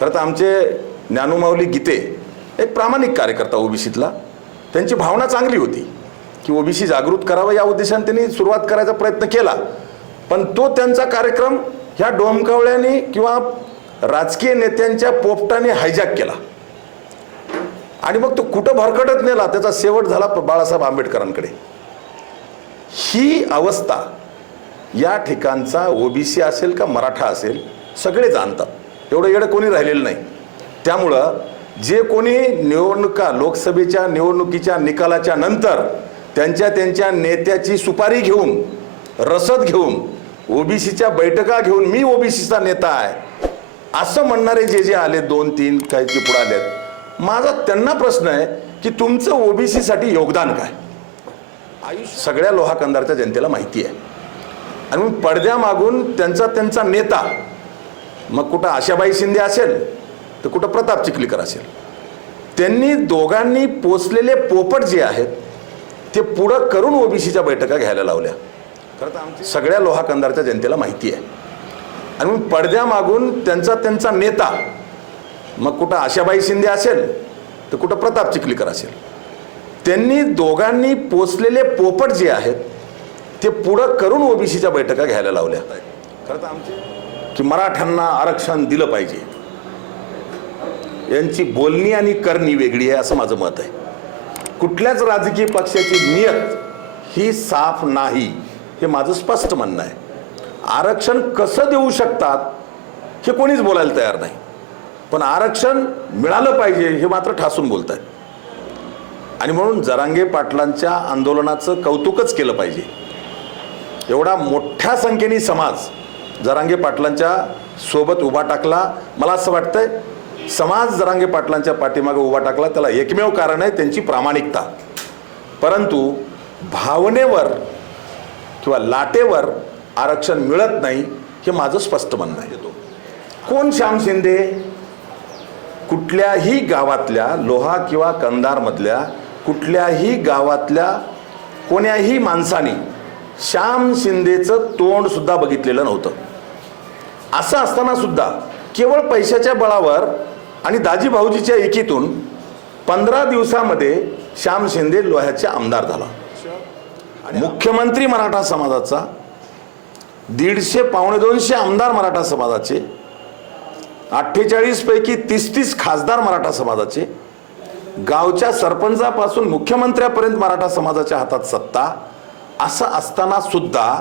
खरं तर आमचे ज्ञानूमाऊली गीते एक प्रामाणिक कार्यकर्ता ओबीसीतला, त्यांची भावना चांगली होती की ओबीसी जागृत करावं या उद्देशाने त्यांनी सुरुवात करायचा प्रयत्न केला, पण तो त्यांचा कार्यक्रम ह्या डोमकावळ्यांनी किंवा राजकीय नेत्यांच्या पोपटाने हायजॅक केला आणि मग तो कुठं भरकटत नेला, त्याचा शेवट झाला बाळासाहेब आंबेडकरांकडे। ही अवस्था या ठिकाणचा ओबीसी असेल का मराठा असेल सगळे जाणतात, एवढं येडं कोणी राहिलेलं नाही। त्यामुळं जे कोणी निवडणुका लोकसभेच्या निवडणुकीच्या निकालाच्या नंतर त्यांच्या नेत्याची सुपारी घेऊन रसद घेऊन ओबीसीच्या बैठका घेऊन मी ओबीसीचा नेता आहे असं म्हणणारे जे आले 2-3 काही पुढे आलेत, माझा त्यांना प्रश्न आहे की तुमचं ओबीसीसाठी योगदान काय? आयुष्य सगळ्या लोहा कंधारच्या जनतेला माहिती आहे आणि मग पडद्यामागून त्यांचा नेता, मग कुठं आशाबाई शिंदे असेल तर कुठं प्रताप चिखलीकर असेल, त्यांनी दोघांनी पोचलेले पोपट जे आहेत ते पुढं करून ओबीसीच्या बैठका घ्यायला लावल्या। खरं तर आमची सगळ्या लोहा कंधारच्या जनतेला माहिती आहे आणि मग पडद्यामागून त्यांचा नेता, मग कुठं आशाबाई शिंदे असेल तर कुठं प्रताप चिखलीकर असेल, त्यांनी दोघांनी पोचलेले पोपट जे आहेत ते पुढं करून ओबीसीच्या बैठका घ्यायला लावल्या। खरं तर आमची की मराठ्यांना आरक्षण दिलं पाहिजे, यांची बोलणी आणि करणी वेगळी आहे असं माझं मत आहे। कुठल्याच राजकीय पक्षाची नियत ही साफ नाही हे माझं स्पष्ट म्हणणं आहे। आरक्षण कसं देऊ शकतात हे कोणीच बोलायला तयार नाही, पण आरक्षण मिळालं पाहिजे हे मात्र ठासून बोलतात आणि म्हणून जरांगे पाटलांच्या आंदोलनाचं कौतुकच केलं पाहिजे। एवढा मोठ्या संख्येने समाज जरांगे पाटलांच्या सोबत उभा टाकला, मला असं वाटतंय समाज जरांगे पाटलांच्या पाठीमागे उभा टाकला, त्याला एकमेव कारण आहे त्यांची प्रामाणिकता। परंतु भावनेवर किंवा लाटेवर आरक्षण मिळत नाही हे माझं स्पष्ट म्हणणं आहे। कोण श्याम शिंदे? कुठल्याही गावातल्या लोहा किंवा कंधारमधल्या कुठल्याही गावातल्या कोण्याही माणसाने श्याम शिंदेचं तोंड सुद्धा बघितलेलं नव्हतं। असं असताना सुद्धा केवळ पैशाच्या बळावर आणि दाजी भाऊजीच्या एकीतून 15 दिवसामध्ये श्याम शिंदे लोह्याचे आमदार झाला। मुख्यमंत्री मराठा समाजाचा, 150-200 आमदार मराठा समाजाचे, 48 पैकी 30 खासदार मराठा समाजाचे, गावच्या सरपंचापासून मुख्यमंत्र्यापर्यंत मराठा समाजाच्या हातात सत्ता, असं असताना सुद्धा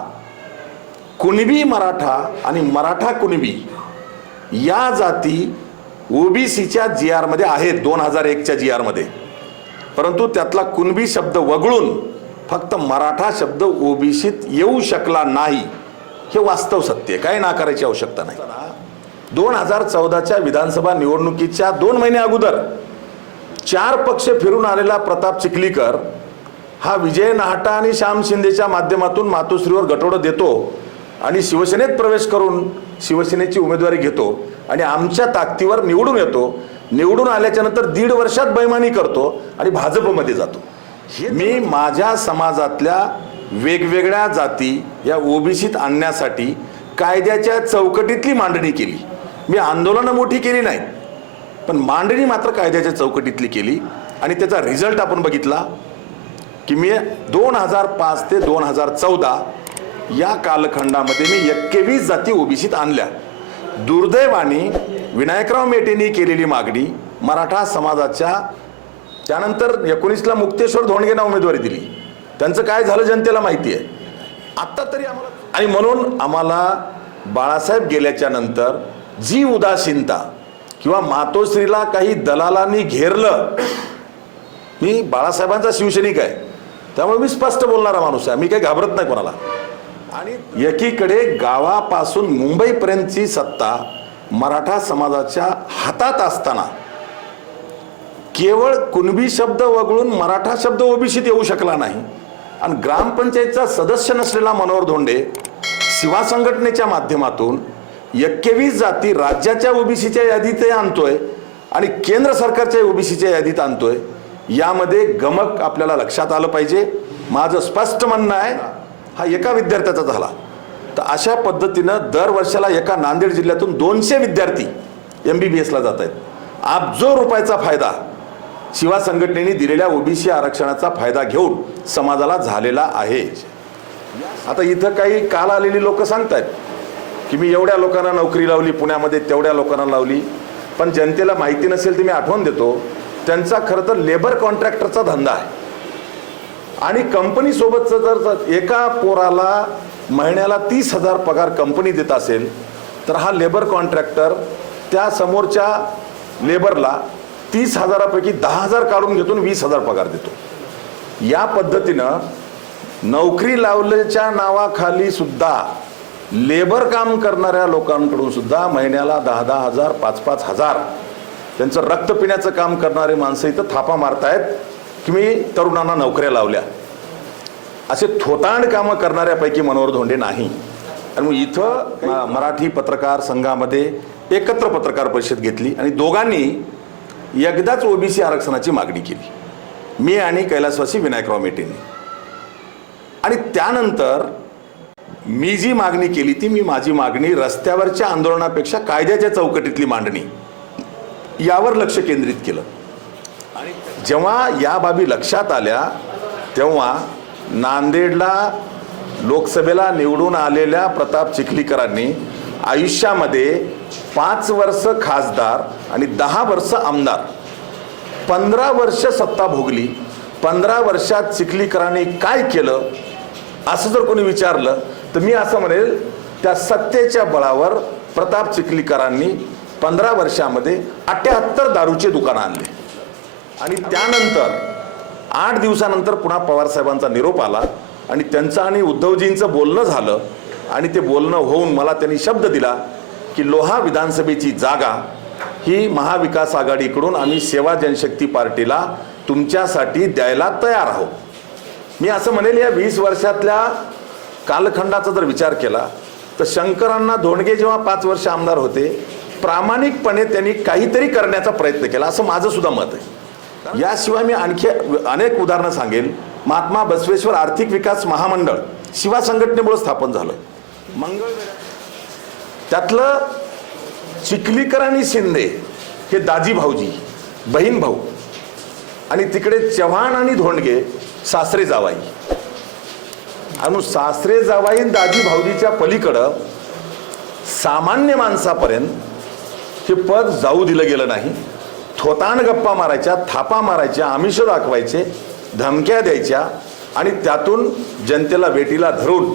कुणबी मराठा आणि मराठा कुणबी या जाती ओबीसीच्या GR मध्ये आहेत 2001च्या GR मध्ये, परंतु त्यातला कुणबी शब्द वगळून फक्त मराठा शब्द ओबीसीत येऊ शकला नाही हे वास्तव सत्य, काय नाकारायची आवश्यकता नाही। 2014च्या विधानसभा निवडणुकीच्या 2 महिने अगोदर 4 पक्ष फिरून आलेला प्रताप चिखलीकर हा विजय नाहटा आणि श्याम शिंदेच्या माध्यमातून मातोश्रीवर गटोडं देतो आणि शिवसेनेत प्रवेश करून शिवसेनेची उमेदवारी घेतो आणि आमच्या ताकदीवर निवडून येतो। निवडून आल्याच्या नंतर 1.5 वर्षात बैमानी करतो आणि भाजपमध्ये जातो। मी माझ्या समाजातल्या वेगवेगळ्या जाती या ओबीसीत आणण्यासाठी कायद्याच्या चौकटीतली मांडणी केली। मी आंदोलनं मोठी केली नाही, पण मांडणी मात्र कायद्याच्या चौकटीतली केली आणि त्याचा रिझल्ट आपण बघितला की मी 2005 ते 2014 या कालखंडामध्ये मी 21 जाती ओबीसीत आणल्या। दुर्दैवाने विनायकराव मेटेंनी केलेली मागणी मराठा समाजाच्या, त्यानंतर 19ला मुक्तेश्वर धोंडगेंना उमेदवारी दिली, त्यांचं काय झालं जनतेला माहिती आहे आता तरी आम्हाला। आणि म्हणून आम्हाला बाळासाहेब गेल्याच्या नंतर जी उदासीनता किंवा मातोश्रीला काही दलालांनी घेरलं, मी बाळासाहेबांचा शिवसैनिक आहे त्यामुळे मी स्पष्ट बोलणारा माणूस आहे, मी काही घाबरत नाही कोणाला। आणि एकीकडे गावापासून मुंबईपर्यंतची सत्ता मराठा समाजाच्या हातात असताना केवळ कुणबी शब्द वगळून मराठा शब्द ओबीसीत येऊ शकला नाही आणि ग्रामपंचायतचा सदस्य नसलेला मनोहर धोंडे शिवा संघटनेच्या माध्यमातून 21 जाती राज्याच्या ओबीसीच्या यादीत आणतोय आणि केंद्र सरकारच्या ओबीसीच्या यादीत आणतोय। यामध्ये गमक आपल्याला लक्षात आलं पाहिजे। माझं स्पष्ट म्हणणं आहे, हा एका विद्यार्थ्याचा झाला तर अशा पद्धतीनं दर वर्षाला एका नांदेड जिल्ह्यातून 200 विद्यार्थी MBBS ला जात आहेत. अब्जो रुपयाचा फायदा शिवा संघटनेने दिलेल्या ओबीसी आरक्षणाचा फायदा घेऊन समाजाला झालेला आहे. आता इथं काही काल आलेली लोक सांगतायत की मी एवढ्या लोकांना नोकरी लावली पुण्यामध्ये, तेवढ्या लोकांना लावली, पण जनतेला माहिती नसेल तर मी आठवण देतो, त्यांचा खरं तर लेबर कॉन्ट्रॅक्टरचा धंदा आहे. आणि कंपनी सोबतचं जर एका पोराला महिन्याला 30,000 पगार कंपनी देत असेल तर हा लेबर कॉन्ट्रॅक्टर त्या समोरच्या लेबरला 30,000पैकी 10,000 काढून घेतो, 20,000 पगार देतो. या पद्धतीनं नोकरी लावल्याच्या नावाखाली सुद्धा लेबर काम करणाऱ्या लोकांकडून सुद्धा महिन्याला 10,000 5,000 त्यांचं रक्त पिण्याचं काम करणारे माणसं इथं थापा मारतायत की मी तरुणांना नोकऱ्या लावल्या. असे थोतांड कामं करणाऱ्यापैकी मनोहर धोंडे नाही. आणि मग इथं मराठी पत्रकार संघामध्ये एकत्र पत्रकार परिषद घेतली आणि दोघांनी एकदाच ओबीसी आरक्षणाची मागणी केली, मी आणि कैलासवासी विनायकराव मेटेंनी. आणि त्यानंतर मी जी मागणी केली ती माझी मागणी रस्त्यावरच्या आंदोलनापेक्षा कायद्याच्या चौकटीतली मांडणी यावर लक्ष केंद्रित केलं. आणि जेव्हा या बाबी लक्षात आल्या तेव्हा नांदेडला लोकसभेला निवडून आलेल्या प्रताप चिखलीकरांनी आयुष्यामध्ये 5 वर्ष खासदार आणि 10 वर्ष आमदार, 15 वर्ष सत्ता भोगली, 15 वर्षात चिखलीकरांनी काय केलं असं जर कोणी विचारलं तर मी असं म्हणेल त्या सत्तेच्या बळावर प्रताप चिखलीकरांनी 15 वर्षामध्ये 78 दारूचे दुकानं आणले. आणि त्यानंतर 8 दिवसानंतर पुन्हा पवार साहेबांचा निरोप आला आणि त्यांचं आणि उद्धवजींचं बोलणं झालं. आणि ते बोलणं होऊन मला त्यांनी शब्द दिला की लोहा विधानसभेची जागा ही महाविकास आघाडीकडून आम्ही सेवा जनशक्ती पार्टीला तुमच्यासाठी द्यायला तयार आहोत. मी असं म्हणेल या 20 वर्षातल्या कालखंडाचा जर विचार केला तर शंकरांना धोंडगे जेव्हा 5 वर्ष आमदार होते प्रामाणिकपणे त्यांनी काहीतरी करण्याचा प्रयत्न केला असं माझं सुद्धा मत आहे. याशिवाय मी आणखी अनेक उदाहरणं सांगेल. महात्मा बसवेश्वर आर्थिक विकास महामंडळ शिवा संघटनेमुळे स्थापन झालं. त्यातलं चिखलीकर आणि शिंदे हे दाजी भाऊजी, बहीण भाऊ, आणि तिकडे चव्हाण आणि धोंडगे सासरे जावाई. आणि सासरे जावाई दाजी भाऊजीच्या पलीकडं सामान्य माणसापर्यंत हे पद जाऊ दिलं गेलं नाही. थोतांड गप्पा मारायच्या, थापा मारायच्या, आमिष दाखवायचे, धमक्या द्यायच्या आणि त्यातून जनतेला वेटीला धरून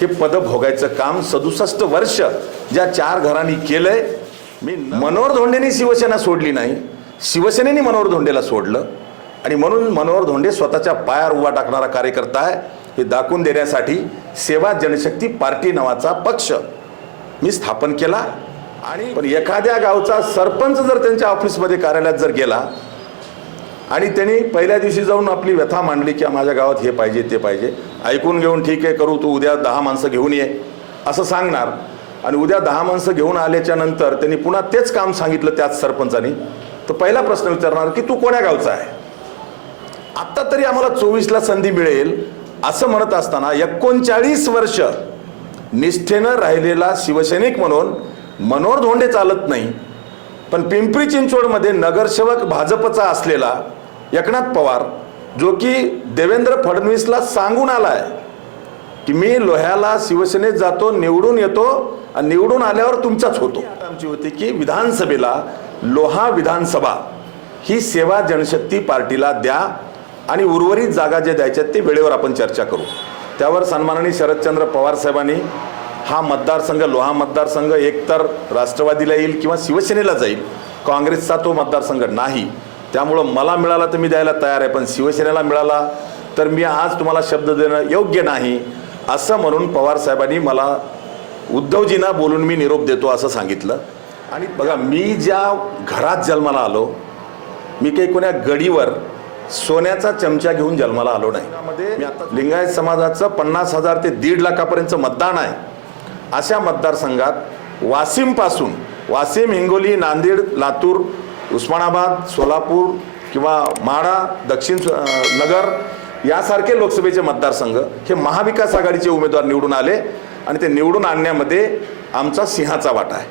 हे पद भोगायचं काम 67 वर्ष ज्या 4 घरांनी केलंय. मी मनोहर धोंडेंनी शिवसेना सोडली नाही, शिवसेनेने मनोहर धोंडेला सोडलं. आणि म्हणून मनोहर धोंडे स्वतःच्या पायावर उभा टाकणारा कार्यकर्ता आहे हे दाखवून देण्यासाठी सेवा जनशक्ती पार्टी नावाचा पक्ष मी स्थापन केला. आणि पण एखाद्या गावचा सरपंच जर त्यांच्या ऑफिसमध्ये कार्यालयात जर गेला आणि त्यांनी पहिल्या दिवशी जाऊन आपली व्यथा मांडली की माझ्या गावात हे पाहिजे ते पाहिजे, ऐकून घेऊन ठीक आहे करू, तू उद्या 10 माणसं घेऊन ये असं सांगणार. आणि उद्या 10 माणसं घेऊन आल्याच्या नंतर त्यांनी पुन्हा तेच काम सांगितलं त्याच सरपंचानी, तर पहिला प्रश्न विचारणार की तू कोण्या गावचा आहे. आता तरी आम्हाला 24ला संधी मिळेल असं म्हणत असताना 39 वर्ष निष्ठेनं राहिलेला शिवसैनिक म्हणून मनोहर धोंडे चालत नाही. पण पिंपरी चिंचवडमध्ये नगरसेवक भाजपचा असलेला एकनाथ पवार जो की देवेंद्र फडणवीसला सांगून आलाय की मी लोह्याला शिवसेनेत जातो, निवडून येतो आणि निवडून आल्यावर तुमचाच होतो. आमची होती की विधानसभेला लोहा विधानसभा ही सेवा जनशक्ती पार्टीला द्या आणि उर्वरित जागा जे द्यायच्या ते वेळेवर आपण चर्चा करू. त्यावर सन्माननीय शरदचंद्र पवार साहेबांनी हा मतदारसंघ लोहा मतदारसंघ एकतर राष्ट्रवादीला येईल किंवा शिवसेनेला जाईल, काँग्रेसचा तो मतदारसंघ नाही, त्यामुळं मला मिळाला तर मी द्यायला तयार आहे, पण शिवसेनेला मिळाला तर मी आज तुम्हाला शब्द देणं योग्य नाही असं म्हणून पवार साहेबांनी मला उद्धवजींना बोलून मी निरोप देतो असं सांगितलं. आणि बघा मी ज्या घरात जन्माला आलो, मी काही कोण्या गडीवर सोन्याचा चमचा घेऊन जन्माला आलो नाही. मी आता लिंगायत समाजाचं 50,000 ते 1.5 लाखापर्यंत मतदान आहे. अशा मतदारसंघात वाशिमपासून वाशिम, हिंगोली, नांदेड, लातूर, उस्मानाबाद, सोलापूर किंवा माढा, दक्षिण नगर यासारखे लोकसभेचे मतदारसंघ हे महाविकास आघाडीचे उमेदवार निवडून आले आणि ते निवडून आणण्यामध्ये आमचा सिंहाचा वाटा आहे.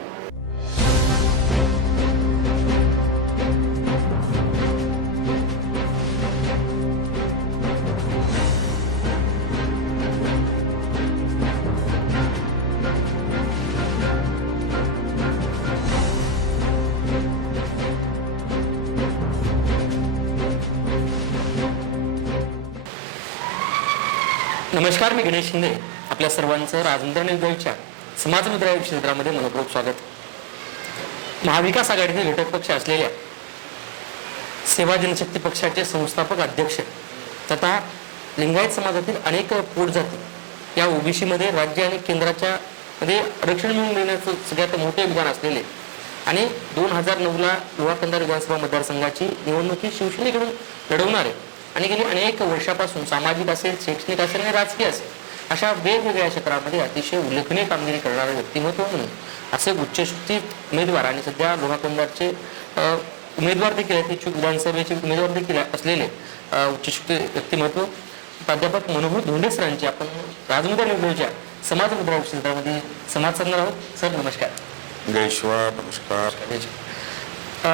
नमस्कार, मी गणेश शिंदे. आपल्या सर्वांचं राजमुद्रा न्यूजच्या समाजमुद्रा या क्षेत्रामध्ये मनपूर्वक स्वागत. महाविकास आघाडीतील घटक पक्ष असलेल्या सेवा जनशक्ती पक्षाचे संस्थापक अध्यक्ष तथा लिंगायत समाजातील अनेक पोटजाती या ओबीसी मध्ये राज्य आणि केंद्राच्या मध्ये आरक्षण मिळवून देण्याचं सगळ्यात मोठे योगदान असलेले आणि 2009ला लोहा कंधार विधानसभा मतदारसंघाची निवडणुकी शिवसेनेकडून लढवणारे आणि गेली अनेक वर्षापासून सामाजिक असेल, शैक्षणिक असेल आणि राजकीय असेल अशा वेगवेगळ्या क्षेत्रामध्ये अतिशय उल्लेखनीय कामगिरी करणारे व्यक्तिमत्व म्हणून असे उच्चशिक्षित उमेदवार आणि सध्या लोहा कंधारचे उमेदवार देखील आहेत, इच्छुक विधानसभेचे उमेदवार देखील असलेले उच्चशिक्षित व्यक्तिमत्व प्राध्यापक मनोहर धोंडे सरांची आपण राजमुद्रा न्यूजच्या समाजमुद्रा क्षेत्रामध्ये संवाद साधणार आहोत. सर नमस्कार. नमस्कार.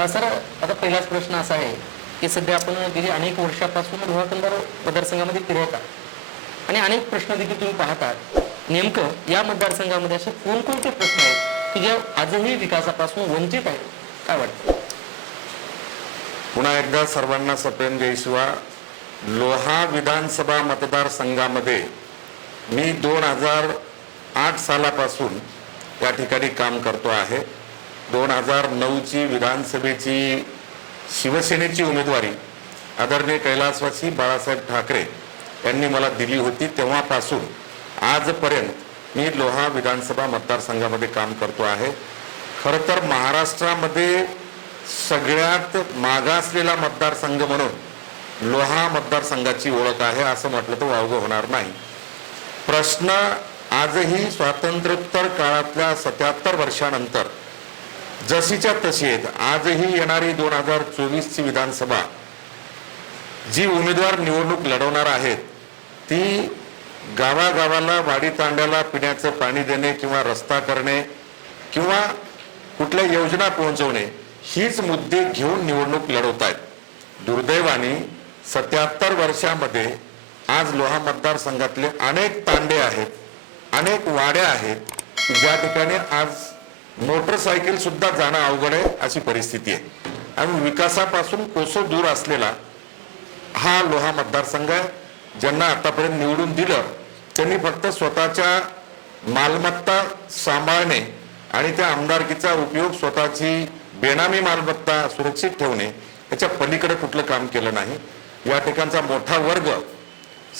सर, आता पहिलाच प्रश्न असा आहे की सध्या आपण गेली अनेक वर्षापासून लोहा कंधार मतदारसंघामध्ये फिरत आहात आणि अनेक प्रश्न देखील तुम्ही पाहतात. नेमकं या मतदारसंघामध्ये असे कोणकोणते प्रश्न आहेत की जे आजही विकासापासून वंचित आहेत, काय वाटतं? पुन्हा एकदा सर्वांना सप्रेम जय शिवा. लोहा विधानसभा मतदारसंघामध्ये मी 2008 सालापासून या ठिकाणी काम करतो आहे. 2009ची विधानसभेची शिवसेनेची उमेदवारी आदरणीय कैलासवासी बाळासाहेब ठाकरे यांनी मला दिली होती. तेव्हापासून आजपर्यंत मी लोहा विधानसभा मतदारसंघामध्ये काम करतो आहे. खरं तर महाराष्ट्रामध्ये सगळ्यात मागासलेला मतदारसंघ म्हणून लोहा मतदारसंघाची ओळख आहे असं म्हटलं तर वावगं होणार नाही. प्रश्न आजही स्वातंत्र्योत्तर काळातल्या 77 वर्षानंतर जशीच्या तशी आहेत. आजही येणारी 2024ची विधानसभा जी उमेदवार निवडणूक लढवणार आहेत ती गावागावाला, वाडी तांड्याला पिण्याचं पाणी देणे किंवा रस्ता करणे किंवा कुठल्या योजना पोहोचवणे हीच मुद्दे घेऊन निवडणूक लढवत आहेत. दुर्दैवाने 77 वर्षामध्ये आज लोहा मतदारसंघातले अनेक तांडे आहेत, अनेक वाड्या आहेत ज्या ठिकाणी आज मोटरसायकल सुद्धा जाणं अवघड आहे अशी परिस्थिती आहे. आणि विकासापासून कोसो दूर असलेला हा लोहा मतदारसंघ आहे. ज्यांना आतापर्यंत निवडून दिलं त्यांनी फक्त स्वतःच्या मालमत्ता सांभाळणे आणि त्या आमदारकीचा उपयोग स्वतःची बेनामी मालमत्ता सुरक्षित ठेवणे याच्या पलीकडे कुठलं काम केलं नाही. या ठिकाणचा मोठा वर्ग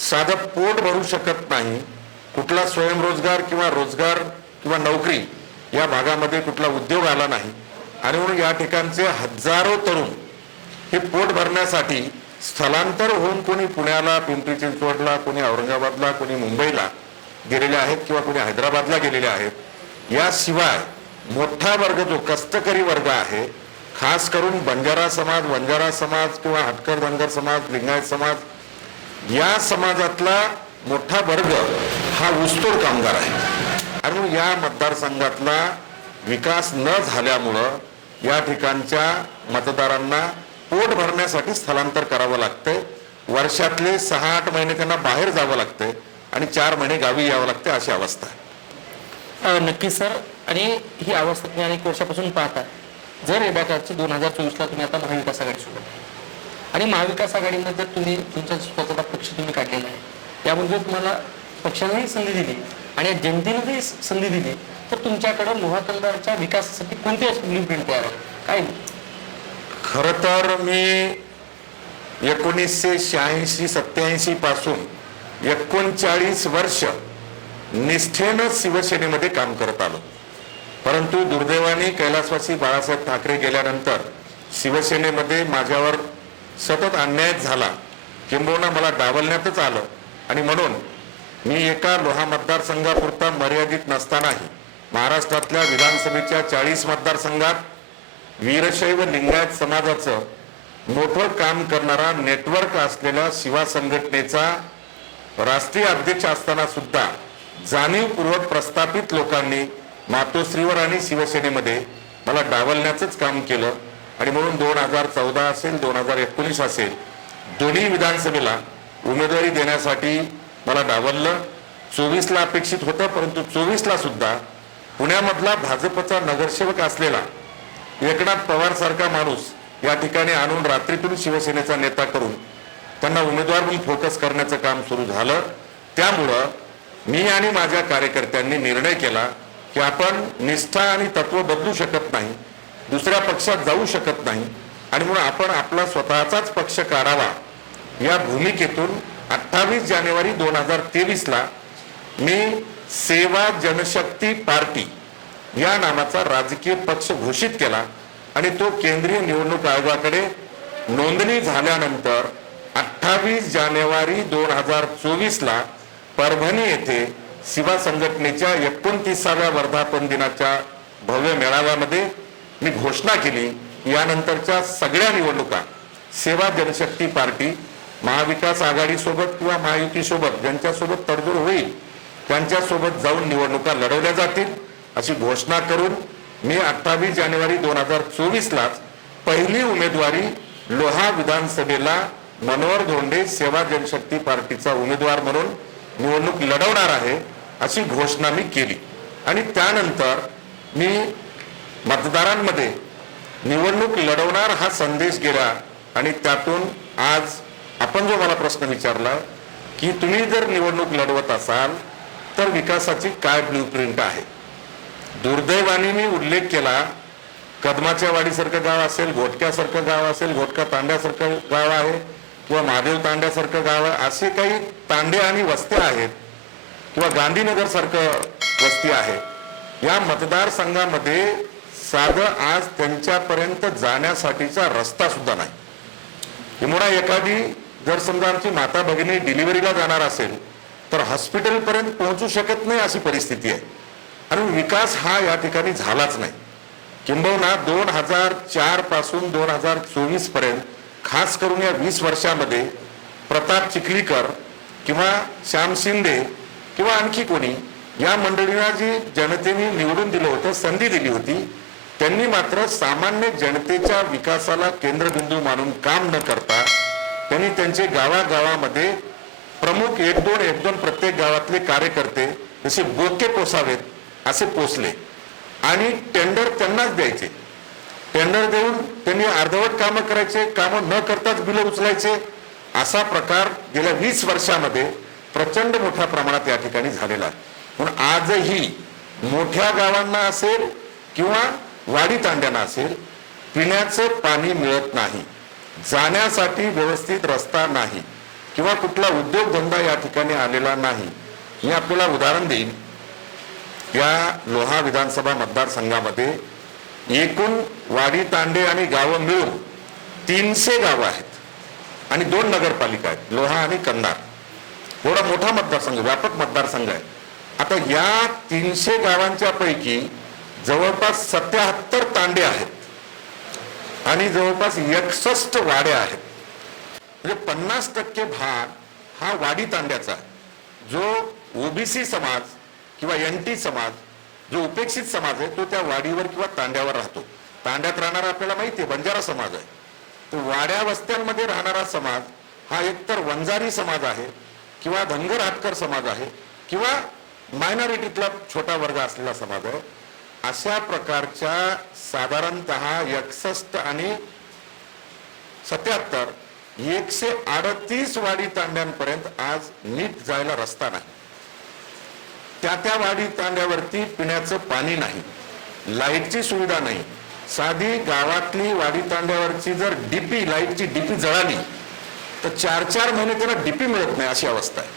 साधं पोट भरू शकत नाही. कुठला स्वयंरोजगार किंवा रोजगार किंवा नोकरी या भागामध्ये कुठला उद्योग आला नाही आणि म्हणून या ठिकाणचे हजारो तरुण हे पोट भरण्यासाठी स्थलांतर होऊन कोणी पुण्याला, पिंपरी चिंचवडला, कोणी औरंगाबादला, कोणी मुंबईला गेलेले आहेत किंवा कोणी हैदराबादला गेलेले आहेत. याशिवाय मोठा वर्ग जो कष्टकरी वर्ग आहे, खास करून बंजारा समाज किंवा हटकर धनगर समाज, लिंगायत समाज या समाजातला मोठा वर्ग हा ऊसतोड कामगार आहे. आणि या मतदारसंघातला विकास न झाल्यामुळं या ठिकाणच्या मतदारांना पोट भरण्यासाठी स्थलांतर करावं लागतंय. वर्षातले 6-8 महिने त्यांना बाहेर जावं लागतंय आणि 4 महिने गावी यावं लागते अशी अवस्था आहे. नक्कीच सर. आणि ही अवस्था तुम्ही अनेक वर्षापासून पाहता. जर येत्या 2024ला तुम्ही आता महाविकास आघाडी सोबत आणि महाविकास आघाडीमध्ये जर तुम्ही तुमचा स्वतःचा पक्ष तुम्ही काढलेला आहे, त्यामध्ये तुम्हाला पक्षानेही संधी दिली आणि जनतेनेही संधी दिली, तर तुमच्याकडे लोहा कंधारच्या विकासासाठी कोणती अशी ब्लूप्रिंट तयार आहे, काय? खरं तर मी 1986-87 पासून 39 वर्ष निष्ठेनं शिवसेनेमध्ये काम करत आलो. परंतु दुर्दैवाने कैलासवासी बाळासाहेब ठाकरे गेल्यानंतर शिवसेनेमध्ये माझ्यावर सतत अन्याय झाला, किंबहुना मला डावलण्यातच आलं. आणि म्हणून मी एका लोहा मतदारसंघापुरता मर्यादित नसतानाही महाराष्ट्रातल्या विधानसभेच्या 40 मतदारसंघात वीरशैव लिंगायत समाजाचं मोठं काम करणारा नेटवर्क असलेल्या शिवा संघटनेचा राष्ट्रीय अध्यक्ष असताना सुद्धा जाणीवपूर्वक प्रस्थापित लोकांनी मातोश्रीवर आणि शिवसेनेमध्ये मला डावलण्याचंच काम केलं. आणि म्हणून 2014 असेल, 2019 असेल, दोन्ही विधानसभेला उमेदवारी देण्यासाठी मला डावललं. 24ला अपेक्षित होतं, परंतु 24ला सुद्धा पुण्यामधला भाजपचा नगरसेवक असलेला एकनाथ पवार सारखा माणूस या ठिकाणी आणून रात्रीतून शिवसेनेचा नेता करून त्यांना उमेदवार म्हणून फोकस करण्याचं काम सुरू झालं. त्यामुळं मी आणि माझ्या कार्यकर्त्यांनी निर्णय केला की आपण निष्ठा आणि तत्व बदलू शकत नाही, दुसऱ्या पक्षात जाऊ शकत नाही आणि म्हणून आपण आपला स्वतःचाच पक्ष काढावा या भूमिकेतून 28 जानेवारी 2023ला मी सेवा जनशक्ती पार्टी या नावाचा राजकीय पक्ष घोषित केला आणि तो केंद्रीय निवडणूक आयोगाकडे नोंदणी झाल्यानंतर 28 जानेवारी 2024ला परभणी येथे सेवा संघटनेच्या 29व्या वर्धापन दिनाच्या भव्य मेळाव्यामध्ये मी घोषणा केली, यानंतरच्या सगळ्या निवडणुका सेवा जनशक्ती पार्टी महाविकास आघाडी सोबत किंवा महायुती सोबत ज्यांच्यासोबत तडजोड होईल त्यांच्यासोबत जाऊन निवडणुका लढवल्या जातील अशी घोषणा करून मी 28 जानेवारी 2024लाच पहिली उमेदवारी लोहा विधानसभेला मनोहर धोंडे सेवा जनशक्ती पार्टीचा उमेदवार म्हणून निवडणूक लढवणार आहे अशी घोषणा मी केली आणि त्यानंतर मी मतदारांमध्ये निवडणूक लढवणार हा संदेश गेला आणि त्यातून आज आपण जो मला प्रश्न विचारला की तुम्ही जर निवडणूक लढवत असाल तर विकासाची काय ब्ल्यूप्रिंट आहे, दुर्दैवाने मी उल्लेख केला कदमाच्या वाडीसारखं गाव असेल, घोटक्यासारखं गाव असेल, घोटका तांड्यासारखं गाव आहे किंवा महादेव तांड्यासारखं गाव आहे, असे काही तांडे आणि वस्त्या आहेत किंवा गांधीनगर सारखं वस्ती आहे. या मतदारसंघामध्ये साधं आज त्यांच्यापर्यंत जाण्यासाठीचा रस्ता सुद्धा नाही. किंवा एखादी जर समजा आमची माता भगिनी डिलिव्हरीला जाणार असेल तर हॉस्पिटल पर्यंत पोहोचू शकत नाही अशी परिस्थिती आहे आणि विकास हा या ठिकाणी झालाच नाही. किंबहुना 2004 पासून 2024 पर्यंत खास करून या 20 वर्षामध्ये प्रताप चिखलीकर किंवा श्याम शिंदे किंवा आणखी कोणी या मंडळींना जी जनतेने निवडून दिलं होतं, संधी दिली होती, त्यांनी मात्र सामान्य जनतेच्या विकासाला केंद्रबिंदू मानून काम न करता त्यांनी त्यांचे गावागावामध्ये प्रमुख एक दोन प्रत्येक गावातले कार्यकर्ते जसे बोके पोसावेत असे पोचले आणि टेंडर त्यांनाच द्यायचे. टेंडर देऊन त्यांनी अर्धवट कामं करायचे, कामं न करताच बिलं उचलायचे. असा प्रकार गेल्या 20 वर्षामध्ये प्रचंड मोठ्या प्रमाणात या ठिकाणी झालेला आहे. म्हणून आजही मोठ्या गावांना असेल किंवा वाडी तांड्यांना असेल पिण्याचं पाणी मिळत नाही, जाण्यासाठी व्यवस्थित रस्ता नाही किंवा कुठला उद्योगधंदा या ठिकाणी आलेला नाही. मी आपल्याला उदाहरण देईन. या लोहा विधानसभा मतदारसंघामध्ये एकूण वाडी तांडे आणि गावं मिळून 300 गावं आहेत आणि 2 नगरपालिका आहेत, लोहा आणि कंधार. एवढा मोठा मतदारसंघ, व्यापक मतदारसंघ आहे. आता या 300 गावांच्या पैकी जवळपास 77 तांडे आहेत आणि जवळपास 61 वाड्या आहेत. म्हणजे 50% भाग हा वाडी तांड्याचा आहे. जो ओबीसी समाज किंवा एनटी समाज, जो उपेक्षित समाज आहे, तो त्या वाडीवर किंवा तांड्यावर राहतो. तांड्यात राहणारा आपल्याला माहिती आहे बंजारा समाज आहे. तो वाड्या वस्त्यांमध्ये राहणारा समाज हा एकतर वंजारी समाज आहे किंवा धनगर हाटकर समाज आहे किंवा मायनॉरिटीतला छोटा वर्ग असलेला समाज आहे. अशा प्रकारच्या साधारणतः 61 आणि 77 138 वाडी तांड्यांपर्यंत आज नीट जायला रस्ता नाही. त्या वाडी तांड्यावरती पिण्याचं पाणी नाही, लाईटची सुविधा नाही. साधी गावातली वाडी तांड्यावरची जर डीपी, लाईटची डीपी जळाली तर 4-4 महिने त्यांना डीपी मिळत नाही अशी अवस्था आहे.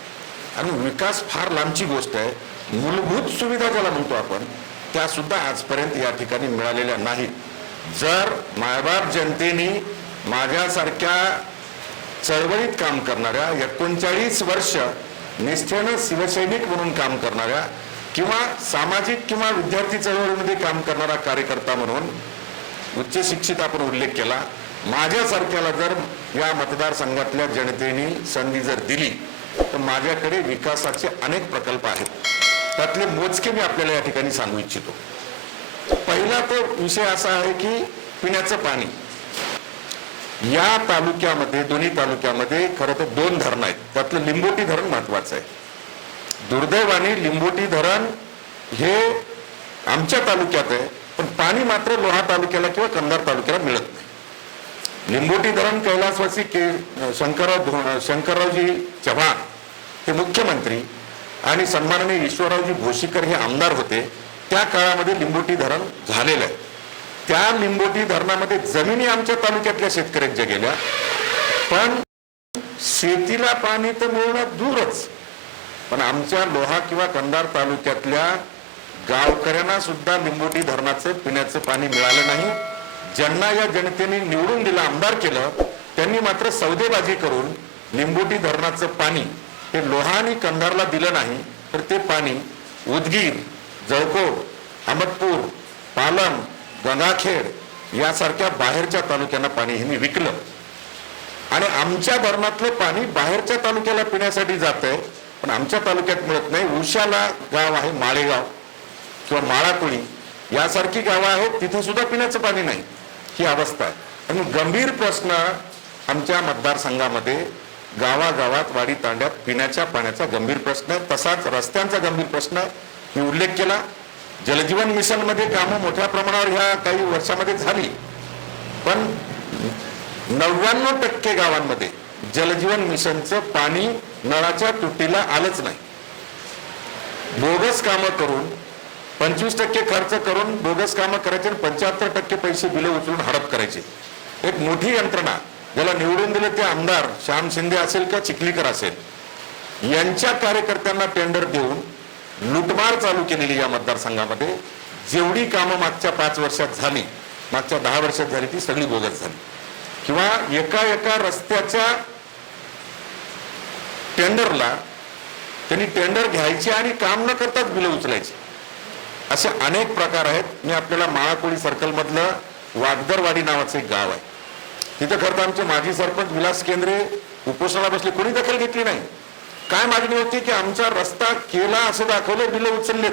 आणि विकास फार लांबची गोष्ट आहे. मूलभूत सुविधा ज्याला म्हणतो आपण त्या सुद्धा आजपर्यंत या ठिकाणी मिळालेल्या नाहीत. जर मायबाप जनतेने माझ्यासारख्या चळवळीत काम करणाऱ्या 39 वर्ष निष्ठेनं शिवसैनिक म्हणून काम करणाऱ्या किंवा सामाजिक किंवा विद्यार्थी चळवळीमध्ये काम करणारा कार्यकर्ता म्हणून उच्च शिक्षित आपण उल्लेख केला, माझ्यासारख्याला जर या मतदारसंघातल्या जनतेने संधी जर दिली तर माझ्याकडे विकासाचे अनेक प्रकल्प आहेत. त्यातले मोजके मी आपल्याला या ठिकाणी सांगू इच्छितो. पहिला तो विषय असा आहे की पिण्याचं पाणी. या तालुक्यामध्ये, दोन्ही तालुक्यामध्ये खरं तर 2 धरणं आहेत. त्यातलं लिंबोटी धरण महत्वाचं आहे. दुर्दैवाने लिंबोटी धरण हे आमच्या तालुक्यात आहे, पण पाणी मात्र लोहा तालुक्याला किंवा कंधार तालुक्याला मिळत नाही. लिंबोटी धरण कैलासवासी शंकररावजी चव्हाण हे मुख्यमंत्री आणि सन्माननीय ईश्वररावजी भोशीकर हे आमदार होते, त्या काळामध्ये लिंबोटी धरण झालेलं आहे. त्या लिंबोटी धरणामध्ये जमिनी आमच्या तालुक्यातल्या शेतकऱ्यांच्या गेल्या, पण शेतीला पाणी तर मिळणं दूरच, पण आमच्या लोहा किंवा कंधार तालुक्यातल्या गावकऱ्यांना सुद्धा लिंबोटी धरणाचं पिण्याचं पाणी मिळालं नाही. ज्यांना या जनतेने निवडून दिलं, आमदार केलं, त्यांनी मात्र सौदेबाजी करून लिंबोटी धरणाचं पाणी हे लोहा आणि कंधारला दिलं नाही, तर ते पाणी उदगीर, जळकोट, अहमदपूर, पालम, गंगाखेड यासारख्या बाहेरच्या तालुक्यांना पाणी ह्यांनी विकलं आणि आमच्या धरणातलं पाणी बाहेरच्या तालुक्याला पिण्यासाठी जातंय, पण आमच्या तालुक्यात मिळत नाही. उशाला गाव आहे, माळेगाव किंवा माळाकुळी यासारखी गावं आहेत, तिथे सुद्धा पिण्याचं पाणी नाही, ही अवस्था आहे. आणि गंभीर प्रश्न आमच्या मतदारसंघामध्ये गावागावात, वाडी तांड्यात पिण्याच्या पाण्याचा गंभीर प्रश्न आहे. तसाच रस्त्यांचा गंभीर प्रश्न मी उल्लेख केला. जलजीवन मिशन मध्ये कामं मोठ्या प्रमाणावर ह्या काही वर्षामध्ये झाली, पण 99% गावांमध्ये जलजीवन मिशनचं पाणी नळाच्या तुटीला आलंच नाही. बोगस कामं करून 25% खर्च करून बोगस कामं करायचे आणि 75% पैसे बिलं उचलून हडप करायचे. एक मोठी यंत्रणा, ज्याला निवडून दिले ते आमदार श्याम शिंदे असेल किंवा चिखलीकर असेल, यांच्या कार्यकर्त्यांना टेंडर देऊन लुटमार चालू केलेली या मतदारसंघामध्ये. जेवढी कामं मागच्या 5 वर्षात झाली, मागच्या 10 वर्षात झाली, ती सगळी बोगस झाली. किंवा एका रस्त्याच्या टेंडरला त्यांनी टेंडर घ्यायचे आणि काम न करताच बिलं उचलायचे, असे अनेक प्रकार आहेत. मी आपल्याला माळाकोळी सर्कल मधलं वागदरवाडी नावाचं एक गाव आहे, तिथं खरं तर आमचे माजी सरपंच विलास केंद्रे उपोषणाला बसले, कोणी दखल घेतली नाही. काय मागणी होती की आमचा रस्ता केला असं दाखवलं, बिलं उचललेत,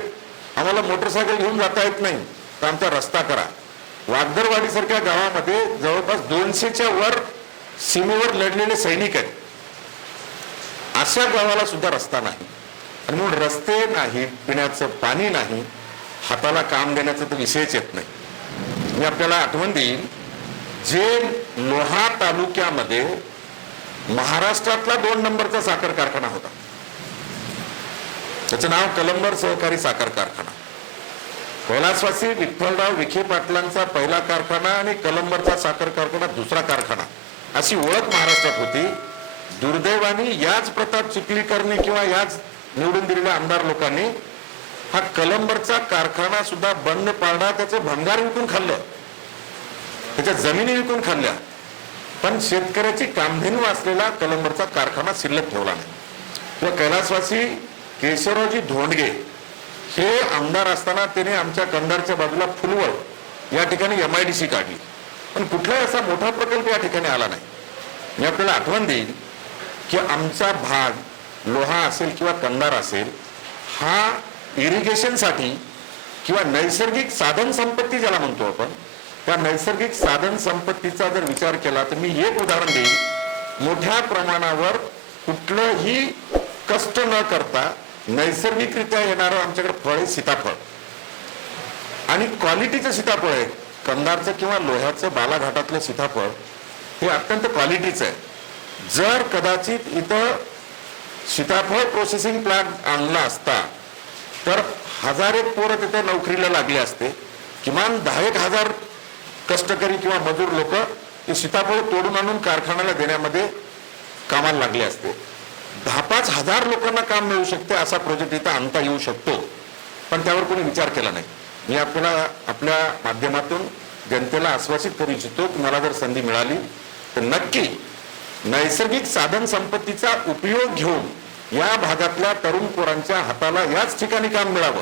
आम्हाला मोटरसायकल घेऊन जाता येत नाही, तर आमचा रस्ता करा. वागदरवाडी सारख्या गावामध्ये जवळपास 200च्या वर सीमेवर लढलेले सैनिक आहेत, अशा गावाला सुद्धा रस्ता नाही. आणि म्हणून रस्ते नाही, पिण्याचं पाणी नाही, हाताला काम देण्याचा तर विषयच येत नाही. मी आपल्याला आठवण देईन, जे लोहा तालुक्यामध्ये महाराष्ट्रातला 2 नंबरचा साखर कारखाना होता, त्याचं नाव कलंबर सहकारी साखर कारखाना. कैलासवासी विठ्ठलराव विखे पाटलांचा पहिला कारखाना आणि कलंबरचा साखर कारखाना दुसरा कारखाना, अशी ओळख महाराष्ट्रात होती. दुर्दैवाने याच प्रताप चिखलीकरने किंवा याच निवडून दिलेल्या आमदार लोकांनी हा कलंबरचा कारखाना सुद्धा बंद पाडला, त्याचं भंगार विकून खाल्लं, त्याच्या जमिनी विकून खाल्ल्या, पण शेतकऱ्याची कामधेनू असलेला कलंबरचा कारखाना शिल्लक ठेवला नाही. किंवा कैलासवासी केशवरावजी धोंडगे हे आमदार असताना त्याने आमच्या कंधारच्या बाजूला फुलवळ या ठिकाणी MIDC काढली, पण कुठलाही असा मोठा प्रकल्प या ठिकाणी आला नाही. मी आपल्याला आठवण देईन की आमचा भाग लोहा असेल किंवा कंधार असेल, हा इरिगेशनसाठी किंवा नैसर्गिक साधन संपत्ती ज्याला म्हणतो आपण, त्या नैसर्गिक साधन संपत्तीचा जर विचार केला तर मी एक उदाहरण देईन. मोठ्या प्रमाणावर कुठलंही कष्ट न करता नैसर्गिकरित्या येणारं आमच्याकडे फळ आहे सीताफळ, आणि क्वालिटीचं सीताफळ आहे. कंधारचं किंवा लोह्याचं बालाघाटातलं सीताफळ हे अत्यंत क्वालिटीचं आहे. जर कदाचित इथं सीताफळ प्रोसेसिंग प्लांट आणला असता तर 1000 पोरं तिथे नोकरीला लागले असते. किमान 10,000 कष्टकरी किंवा मजूर लोक ते सीताफळ तोडून आणून कारखान्याला देण्यामध्ये कामाला लागले असते. 10-5 हजार लोकांना काम मिळू शकते असा प्रोजेक्ट इथं आणता येऊ शकतो, पण त्यावर कोणी विचार केला नाही. मी आपल्याला आपल्या माध्यमातून जनतेला आश्वासित करू इच्छितो की मला जर संधी मिळाली तर नक्की नैसर्गिक साधन संपत्तीचा उपयोग घेऊन या भागातल्या तरुण पोरांच्या हाताला याच ठिकाणी काम मिळावं,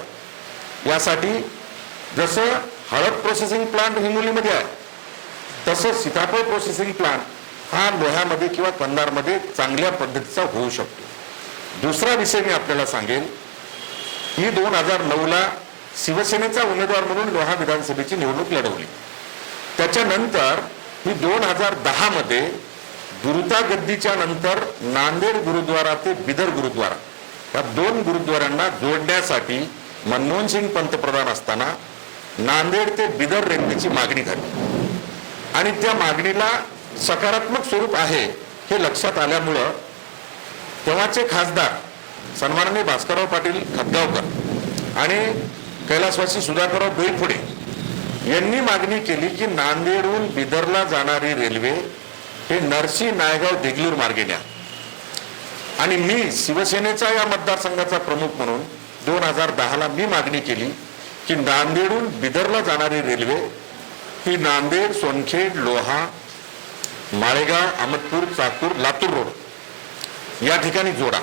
यासाठी जसं हळद प्रोसेसिंग प्लांट हिंगोलीमध्ये आहे, तसं सीताफळ प्रोसेसिंग प्लांट हा लोह्यामध्ये किंवा कंधारमध्ये चांगल्या पद्धतीचा होऊ शकतो. दुसरा विषय मी आपल्याला सांगेल, ही 2009ला शिवसेनेचा उमेदवार म्हणून लोहा विधानसभेची निवडणूक लढवली. त्याच्यानंतर ही 2010 मध्ये द्रुतगतीच्या नंतर नांदेड गुरुद्वारा ते बिदर गुरुद्वारा या 2 गुरुद्वारांना जोडण्यासाठी मनमोहन सिंग पंतप्रधान असताना नांदेड ते बिदर रेल्वेची मागणी झाली, आणि त्या मागणीला सकारात्मक स्वरूप आहे हे लक्षात आल्यामुळं तेव्हाचे खासदार सन्माननीय भास्करराव पाटील खतगावकर आणि कैलासवासी सुधाकरराव डोईफोडे यांनी मागणी केली की नांदेडहून बिदरला जाणारी रेल्वे हे नरसी नायगाव देगलूर मार्गे न्या. आणि मी शिवसेनेचा या मतदारसंघाचा प्रमुख म्हणून 2010ला मी मागणी केली की नांदेडहून बिदरला जाणारी रेल्वे ही नांदेड, सोनखेड, लोहा, माळेगाव, अहमदपूर, चाकूर, लातूर रोड या ठिकाणी जोडा,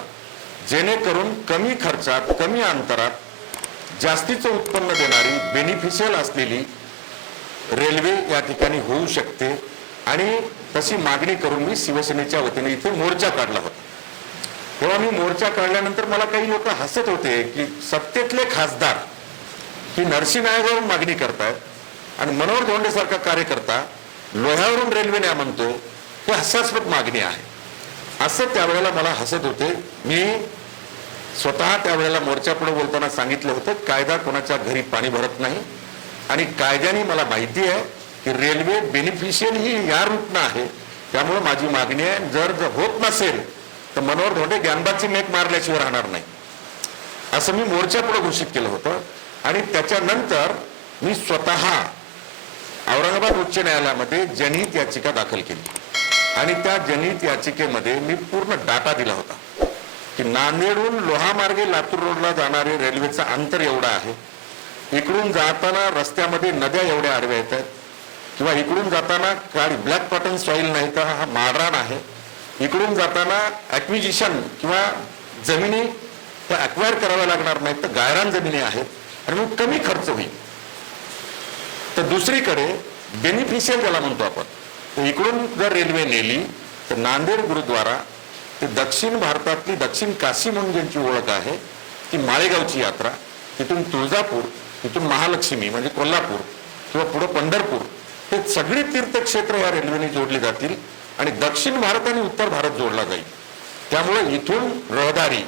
जेणेकरून कमी खर्चात कमी अंतरात जास्तीचं उत्पन्न देणारी बेनिफिशियल असलेली रेल्वे या ठिकाणी होऊ शकते. आणि तशी मागणी करून मी शिवसेनेच्या वतीने इथे मोर्चा काढला होता. तेव्हा मी मोर्चा काढल्यानंतर मला काही लोक हसत होते की सत्तेतले खासदार ही नरसी नायगावरून मागणी करतायत आणि मनोहर धोंडे सारखा कार्यकर्ता लोह्यावरून रेल्वे न्या म्हणतो, ही हास्यास्पद मागणी आहे असं त्यावेळेला मला हसत होते. मी स्वतः त्यावेळेला मोर्चा पुढे बोलताना सांगितलं होतं, कायदा कोणाच्या घरी पाणी भरत नाही आणि कायद्याने मला माहिती आहे की रेल्वे बेनिफिशियल ही या रूटनं आहे. त्यामुळे माझी मागणी आहे, जर होत नसेल तर मनोहर धोंडे ज्ञानबादची मेक मारल्याशिवाय राहणार नाही असं मी मोर्चा पुढे घोषित केलं होतं. आणि त्याच्यानंतर मी स्वतः औरंगाबाद उच्च न्यायालयामध्ये जनहित याचिका दाखल केली आणि त्या जनहित याचिकेमध्ये मी पूर्ण डाटा दिला होता की नांदेडहून लोहा मार्गे लातूर रोडला जाणारे रेल्वेचं अंतर एवढं आहे, इकडून जाताना रस्त्यामध्ये नद्या एवढ्या आडव्या येत आहेत, किंवा इकडून जाताना काळी ब्लॅक कॉटन सॉइल नाही तर हा माळरान आहे, इकडून जाताना ॲक्विजिशन किंवा जमिनी त्या अक्वायर कराव्या लागणार नाहीत तर गायरान जमिनी आहेत आणि मग कमी खर्च होईल. तर दुसरीकडे बेनिफिशियल ज्याला म्हणतो आपण, तर इकडून जर रेल्वे नेली तर नांदेड गुरुद्वारा ते दक्षिण भारतातली दक्षिण काशी म्हणून ज्यांची ओळख आहे ती माळेगावची यात्रा, तिथून तुळजापूर, तिथून महालक्ष्मी म्हणजे कोल्हापूर किंवा पुढे पंढरपूर, हे सगळी तीर्थक्षेत्र या रेल्वेने जोडली जातील आणि दक्षिण भारत आणि उत्तर भारत जोडला जाईल. त्यामुळे इथून रहदारी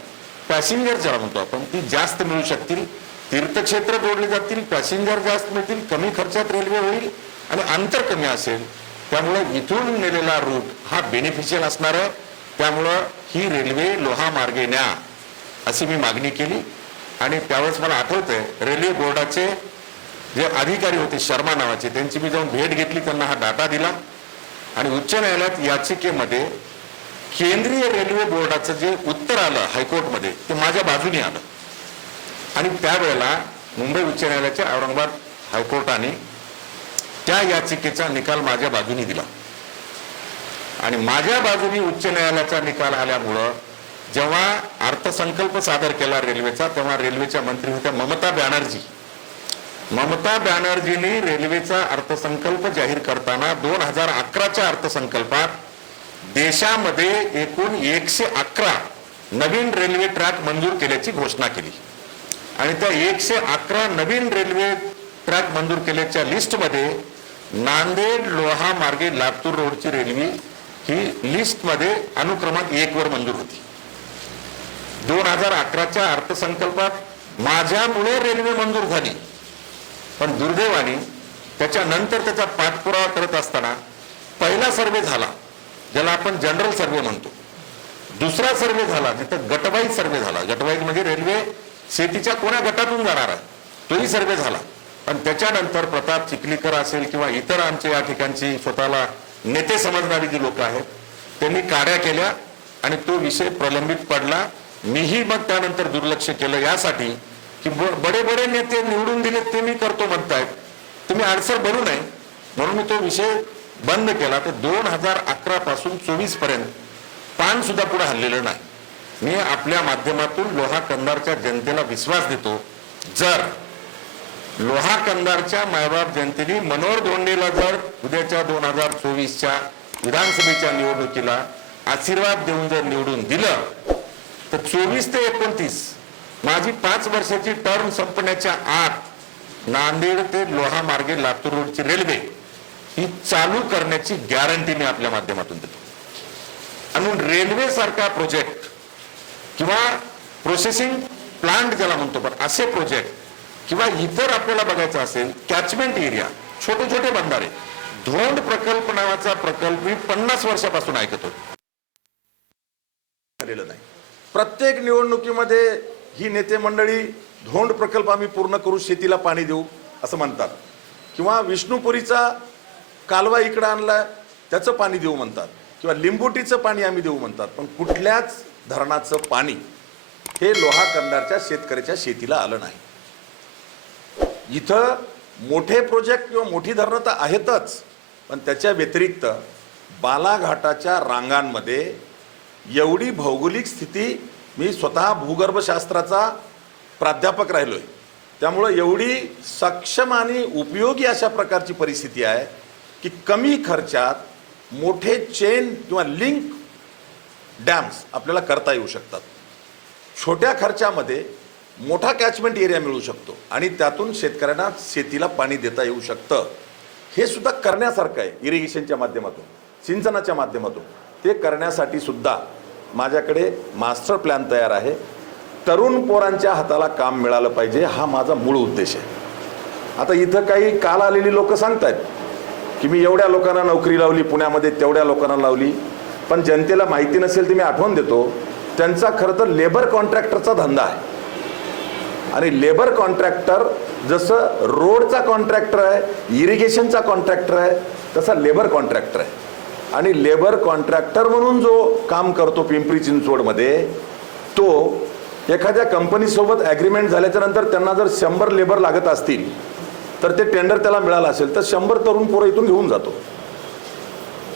पॅसेंजर ज्याला म्हणतो आपण ती जास्त मिळू शकतील, तीर्थक्षेत्र जोडले जातील, पॅसेंजर जास्त मिळतील, कमी खर्चात रेल्वे होईल आणि अंतर कमी असेल. त्यामुळे इथून नेलेला रूट हा बेनिफिशियल असणार आहे. त्यामुळं ही रेल्वे लोहा मार्गे न्या अशी मी मागणी केली. आणि त्यावेळेस मला आठवतंय रेल्वे बोर्डाचे जे अधिकारी होते शर्मा नावाचे, त्यांची मी जाऊन भेट घेतली, त्यांना हा डाटा दिला आणि उच्च न्यायालयात याचिकेमध्ये केंद्रीय रेल्वे बोर्डाचं जे उत्तर आलं हायकोर्टमध्ये ते माझ्या बाजूने आलं. आणि त्यावेळेला मुंबई उच्च न्यायालयाच्या औरंगाबाद हायकोर्टाने त्या याचिकेचा निकाल माझ्या बाजूने दिला आणि माझ्या बाजूने उच्च न्यायालयाचा निकाल आल्यामुळं जेव्हा अर्थसंकल्प सादर केला रेल्वेचा, तेव्हा रेल्वेच्या मंत्री होत्या ममता बॅनर्जी. ममता बॅनर्जींनी रेल्वेचा अर्थसंकल्प जाहीर करताना 2011च्या अर्थसंकल्पात देशामध्ये एकूण 111 नवीन रेल्वे ट्रॅक मंजूर केल्याची घोषणा केली आणि त्या 111 नवीन रेल्वे ट्रॅक मंजूर केल्याच्या लिस्टमध्ये नांदेड लोहा मार्गे लातूर रोडची रेल्वे ही लिस्टमध्ये अनुक्रमांक 1 वर मंजूर होती. 2011च्या अर्थसंकल्पात माझ्यामुळे रेल्वे मंजूर झाली, पण दुर्दैवाने त्याच्यानंतर त्याचा पाठपुरावा करत असताना पहिला सर्वे झाला ज्याला आपण जनरल सर्वे म्हणतो, दुसरा सर्वे झाला जिथं गटवाईज सर्वे झाला, गटवाईज म्हणजे रेल्वे शेतीच्या कोण्या गटातून जाणार आहे तोही सर्वे झाला. पण त्याच्यानंतर प्रताप चिखलीकर असेल किंवा इतर आमच्या या ठिकाणची स्वतःला नेते समजणारी जी लोक आहेत त्यांनी काड्या केल्या आणि तो विषय प्रलंबित पडला. मीही मग त्यानंतर दुर्लक्ष केलं यासाठी की बडे बडे नेते निवडून दिलेत ते मी करतो म्हणतायत, तुम्ही आडसर बनू नये म्हणून मी तो विषय बंद केला. तर 2011 पासून 24 पर्यंत पान सुद्धा पुढे हल्लेलं नाही. मी आपल्या माध्यमातून लोहा कंधारच्या जनतेला विश्वास देतो, जर लोहा कंधारच्या मायबाप जनतेने मनोहर धोंडेला जर उद्याच्या 2024च्या विधानसभेच्या निवडणुकीला आशीर्वाद देऊन जर निवडून दिलं तर 24 ते 29 माझी 5 वर्षाची टर्म संपण्याच्या आत नांदेड ते लोहा मार्गे लातूर रोडची रेल्वे ही चालू करण्याची गॅरंटी मी आपल्या माध्यमातून देतो. आणि रेल्वे सारखा प्रोजेक्ट किंवा प्रोसेसिंग प्लांट ज्याला म्हणतो पण असे प्रोजेक्ट किंवा इतर आपल्याला बघायचं असेल कॅचमेंट एरिया, छोटे छोटे बंधारे, धोंड प्रकल्प नावाचा प्रकल्प मी 50 वर्षापासून ऐकतो, नाही. प्रत्येक निवडणुकीमध्ये ही नेते मंडळी धोंड प्रकल्प आम्ही पूर्ण करू, शेतीला पाणी देऊ असं म्हणतात, किंवा विष्णुपुरीचा कालवा इकडं आणला त्याचं पाणी देऊ म्हणतात, किंवा लिंबोटीचं पाणी आम्ही देऊ म्हणतात, पण कुठल्याच धरणाचं पाणी हे लोहा कंधारच्या शेतकऱ्याच्या शेतीला आलं नाही. इथं मोठे प्रोजेक्ट किंवा मोठी धरणं तर आहेतच, पण त्याच्या व्यतिरिक्त बालाघाटाच्या रांगांमध्ये एवढी भौगोलिक स्थिती, मी स्वतः भूगर्भशास्त्राचा प्राध्यापक राहिलोय, त्यामुळं एवढी सक्षम आणि उपयोगी अशा प्रकारची परिस्थिती आहे की कमी खर्चात मोठे चेन किंवा लिंक डॅम्स आपल्याला करता येऊ शकतात. छोट्या खर्चामध्ये मोठा कॅचमेंट एरिया मिळू शकतो आणि त्यातून शेतकऱ्यांना शेतीला पाणी देता येऊ शकतं. हे सुद्धा करण्यासारखं आहे. इरिगेशनच्या माध्यमातून, सिंचनाच्या माध्यमातून ते करण्यासाठी सुद्धा माझ्याकडे मास्टर प्लॅन तयार आहे. तरुण पोरांच्या हाताला काम मिळालं पाहिजे, हा माझा मूळ उद्देश आहे. आता इथं काही काल आलेली लोक सांगतायत की मी एवढ्या लोकांना नोकरी लावली पुण्यामध्ये, तेवढ्या लोकांना लावली, पण जनतेला माहिती नसेल ती मी आठवण देतो, त्यांचा खरं तर लेबर कॉन्ट्रॅक्टरचा धंदा आहे. आणि लेबर कॉन्ट्रॅक्टर जसं रोडचा कॉन्ट्रॅक्टर आहे, इरिगेशनचा कॉन्ट्रॅक्टर आहे, तसा लेबर कॉन्ट्रॅक्टर आहे. आणि लेबर कॉन्ट्रॅक्टर म्हणून जो काम करतो पिंपरी चिंचवडमध्ये, तो एखाद्या कंपनीसोबत ॲग्रीमेंट झाल्याच्या नंतर त्यांना जर 100 लेबर लागत असतील तर ते टेंडर त्याला मिळालं असेल तर 100 तरुण पोरं इथून घेऊन जातो.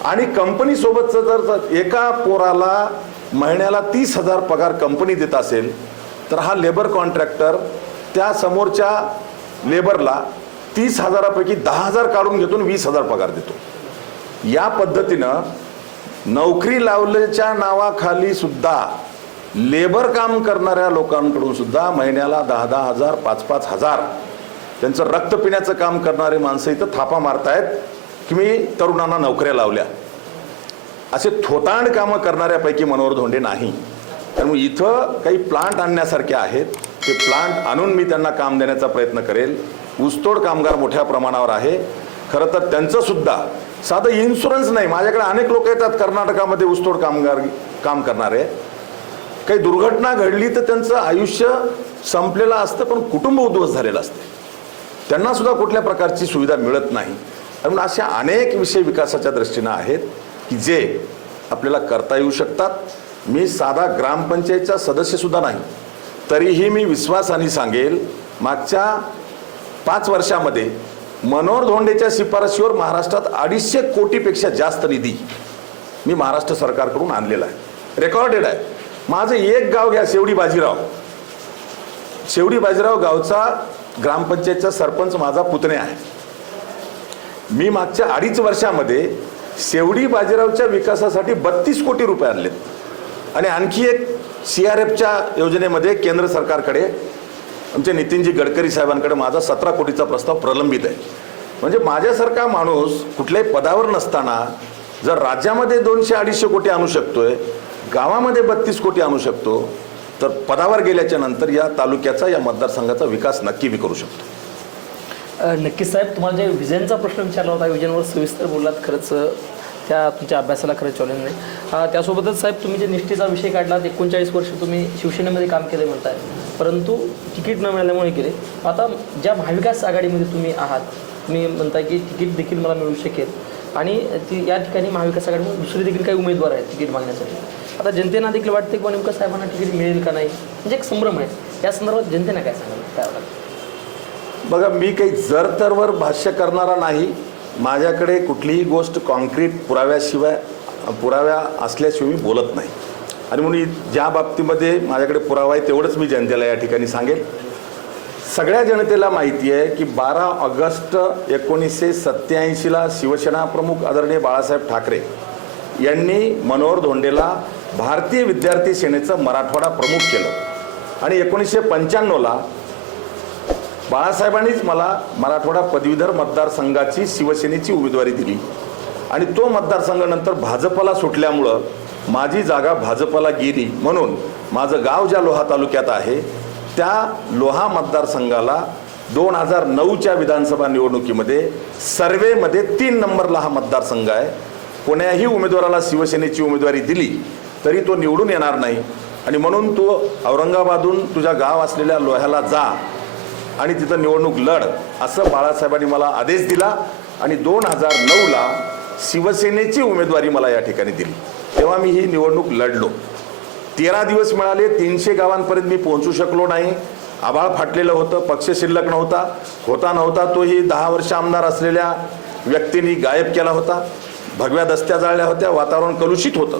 आणि कंपनीसोबतचं जर एका पोराला महिन्याला 30,000 पगार कंपनी देत असेल तर हा लेबर कॉन्ट्रॅक्टर त्या समोरच्या लेबरला 30,000पैकी 10,000 काढून घेतो, 20,000 पगार देतो. या पद्धतीनं नोकरी लावल्याच्या नावाखाली सुद्धा लेबर काम करणाऱ्या लोकांकडून सुद्धा महिन्याला 10,000, 5,000 त्यांचं रक्त पिण्याचं काम करणारे माणसं इथं थापा मारतायत की मी तरुणांना नोकऱ्या लावल्या. असे थोतांड कामं करणाऱ्यापैकी मनोहर धोंडे नाही. त्यामुळे इथं काही प्लांट आणण्यासारखे आहेत, ते प्लांट आणून मी त्यांना काम देण्याचा प्रयत्न करेल. ऊसतोड कामगार मोठ्या प्रमाणावर आहे. खरं तर त्यांचं सुद्धा साधं इन्शुरन्स नाही. माझ्याकडे अनेक लोक येतात कर्नाटकामध्ये ऊसतोड कामगार काम करणारे. काही दुर्घटना घडली तर त्यांचं आयुष्य संपलेलं असतं, पण कुटुंब उद्ध्वस्त झालेलं असतं, त्यांना सुद्धा कुठल्या प्रकारची सुविधा मिळत नाही. म्हणून अशा अनेक विषय विकासाच्या दृष्टीनं आहेत की जे आपल्याला करता येऊ शकतात. मी साधा ग्रामपंचायतचा सदस्य सुद्धा नाही, तरीही मी विश्वासाने सांगेल मागच्या 5 वर्षामध्ये मनोहर धोंडेच्या शिफारशीवर महाराष्ट्रात 250 कोटीपेक्षा जास्त निधी मी महाराष्ट्र सरकारकडून आणलेला आहे. रेकॉर्डेड आहे. माझं एक गाव घ्या, शेवडी बाजीराव. शेवडी बाजीराव गावचा ग्रामपंचायतचा सरपंच माझा पुतण्या आहे. मी मागच्या 2.5 वर्षामध्ये शेवडी बाजीरावच्या विकासासाठी 32 कोटी रुपये आणलेत. आणि आणखी एक CRFच्या योजनेमध्ये केंद्र सरकारकडे, आमचे नितीनजी गडकरी साहेबांकडे माझा 17 कोटीचा प्रस्ताव प्रलंबित आहे. म्हणजे माझ्यासारखा माणूस कुठल्याही पदावर नसताना जर राज्यामध्ये 200-250 कोटी आणू शकतोय, गावामध्ये 32 कोटी आणू शकतो, तर पदावर गेल्याच्या नंतर या तालुक्याचा, या मतदारसंघाचा विकास नक्की मी करू शकतो. नक्कीच साहेब, तुम्हाला जे विजनचा प्रश्न विचारला होता, विजनवर सविस्तर बोललात. खरंच त्या तुमच्या अभ्यासाला खरंच चॅलेंज नाही. त्यासोबतच साहेब तुम्ही जे निष्ठेचा विषय काढला, 39 वर्ष तुम्ही शिवसेनेमध्ये काम केले म्हणताय, परंतु तिकीट न मिळाल्यामुळे केले. आता ज्या महाविकास आघाडीमध्ये तुम्ही आहात, तुम्ही म्हणताय की तिकीट देखील मला मिळू शकेल, आणि या ठिकाणी महाविकास आघाडीमध्ये दुसरे देखील काही उमेदवार आहेत तिकीट मागण्यासाठी. आता जनतेना देखील वाटते की नेमकं साहेबांना तिकीट मिळेल का नाही, म्हणजे एक संभ्रम आहे. या संदर्भात जनतेने काय सांगाल, काय वाटतं? बघा, मी काही जर तरवर भाष्य करणारा नाही. माझ्याकडे कुठलीही गोष्ट कॉन्क्रीट पुराव्या असल्याशिवाय मी बोलत नाही. आणि म्हणून ज्या बाबतीमध्ये माझ्याकडे पुरावा आहे तेवढंच मी जनतेला या ठिकाणी सांगेल. सगळ्या जनतेला माहिती आहे की 12 ऑगस्ट 1987ला शिवसेना प्रमुख आदरणीय बाळासाहेब ठाकरे यांनी मनोहर धोंडेला भारतीय विद्यार्थी सेनेचं मराठवाडा प्रमुख केलं. आणि 1995ला बाळासाहेबांनीच मला मराठवाडा पदवीधर मतदारसंघाची शिवसेनेची उमेदवारी दिली. आणि तो मतदारसंघ नंतर भाजपला सुटल्यामुळं माझी जागा भाजपला गेली. म्हणून माझं गाव ज्या लोहा तालुक्यात आहे त्या लोहा मतदारसंघाला 2009च्या विधानसभा निवडणुकीमध्ये सर्वेमध्ये 3 नंबरला हा मतदारसंघ आहे. कोण्याही उमेदवाराला शिवसेनेची उमेदवारी दिली तरी तो निवडून येणार नाही. आणि म्हणून तू औरंगाबादहून तुझ्या गाव असलेल्या लोह्याला जा आणि तिथं निवडणूक लढ असं बाळासाहेबांनी मला आदेश दिला आणि 2009ला शिवसेनेची उमेदवारी मला या ठिकाणी दिली. तेव्हा मी ही निवडणूक लढलो. 13 दिवस मिळाले, 300 गावांपर्यंत मी पोहोचू शकलो नाही. आभाळ फाटलेलं होतं, पक्ष शिल्लक नव्हता. तोही 10 वर्ष आमदार असलेल्या व्यक्तींनी गायब केला होता. भगव्या दस्त्या जाळल्या होत्या, वातावरण कलुषित होतं.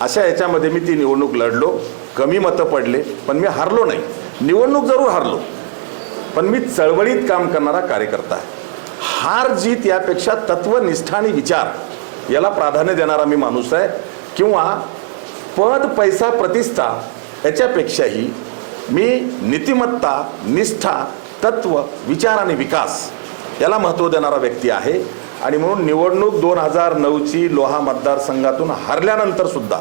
अशा याच्यामध्ये मी ती निवडणूक लढलो. कमी मतं पडले, पण मी हारलो नाही. निवडणूक जरूर हारलो, पण मी चळवळीत काम करणारा कार्यकर्ता आहे. हार जीत यापेक्षा तत्वनिष्ठा आणि विचार याला प्राधान्य देणारा मी माणूस आहे. किंवा पद, पैसा, प्रतिष्ठा याच्यापेक्षाही मी नीतिमत्ता, निष्ठा, तत्व, विचार आणि विकास याला महत्त्व देणारा व्यक्ती आहे. आणि म्हणून निवडणूक 2009ची लोहा मतदारसंघातून हारल्यानंतर सुद्धा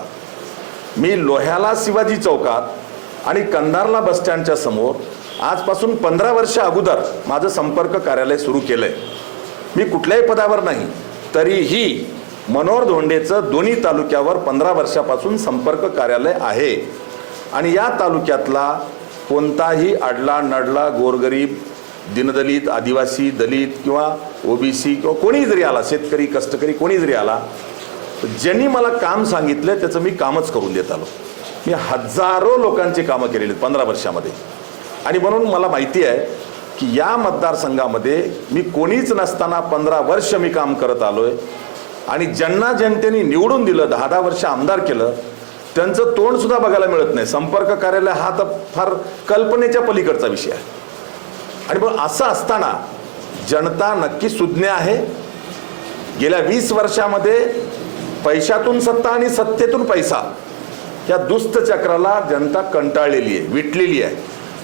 मी लोह्याला शिवाजी चौकात आणि कंधारला बसस्टँडच्या समोर आजपासून 15 वर्ष अगोदर माझं संपर्क कार्यालय सुरू केलंय. मी कुठल्याही पदावर नाही, तरीही मनोहर धोंडेचं दोन्ही तालुक्यावर 15 वर्षापासून संपर्क कार्यालय आहे. आणि या तालुक्यातला कोणताही अडला नडला गोरगरीब, दीनदलित, आदिवासी, दलित किंवा ओबीसी किंवा कोणी जरी आला, शेतकरी, कष्टकरी कोणी जरी आला, ज्यांनी मला काम सांगितलं त्याचं मी कामच करून देत आलो. मी हजारो लोकांची कामं केलेली 15 वर्षामध्ये. आणि म्हणून मला माहिती आहे की या मतदारसंघामध्ये मी कोणीच नसताना 15 वर्ष मी काम करत आलोय. आणि ज्यांना जनतेने निवडून दिलं, 10-10 वर्ष आमदार केलं, त्यांचं तोंड सुद्धा बघायला मिळत नाही. संपर्क कार्यालय हा तर फार कल्पनेच्या पलीकडचा विषय आहे. आणि मग असं असताना जनता नक्की सुज्ञ आहे. गेल्या 20 वर्षामध्ये पैशातून सत्ता आणि सत्तेतून पैसा या दुष्ट चक्राला जनता कंटाळलेली आहे, विटलेली आहे.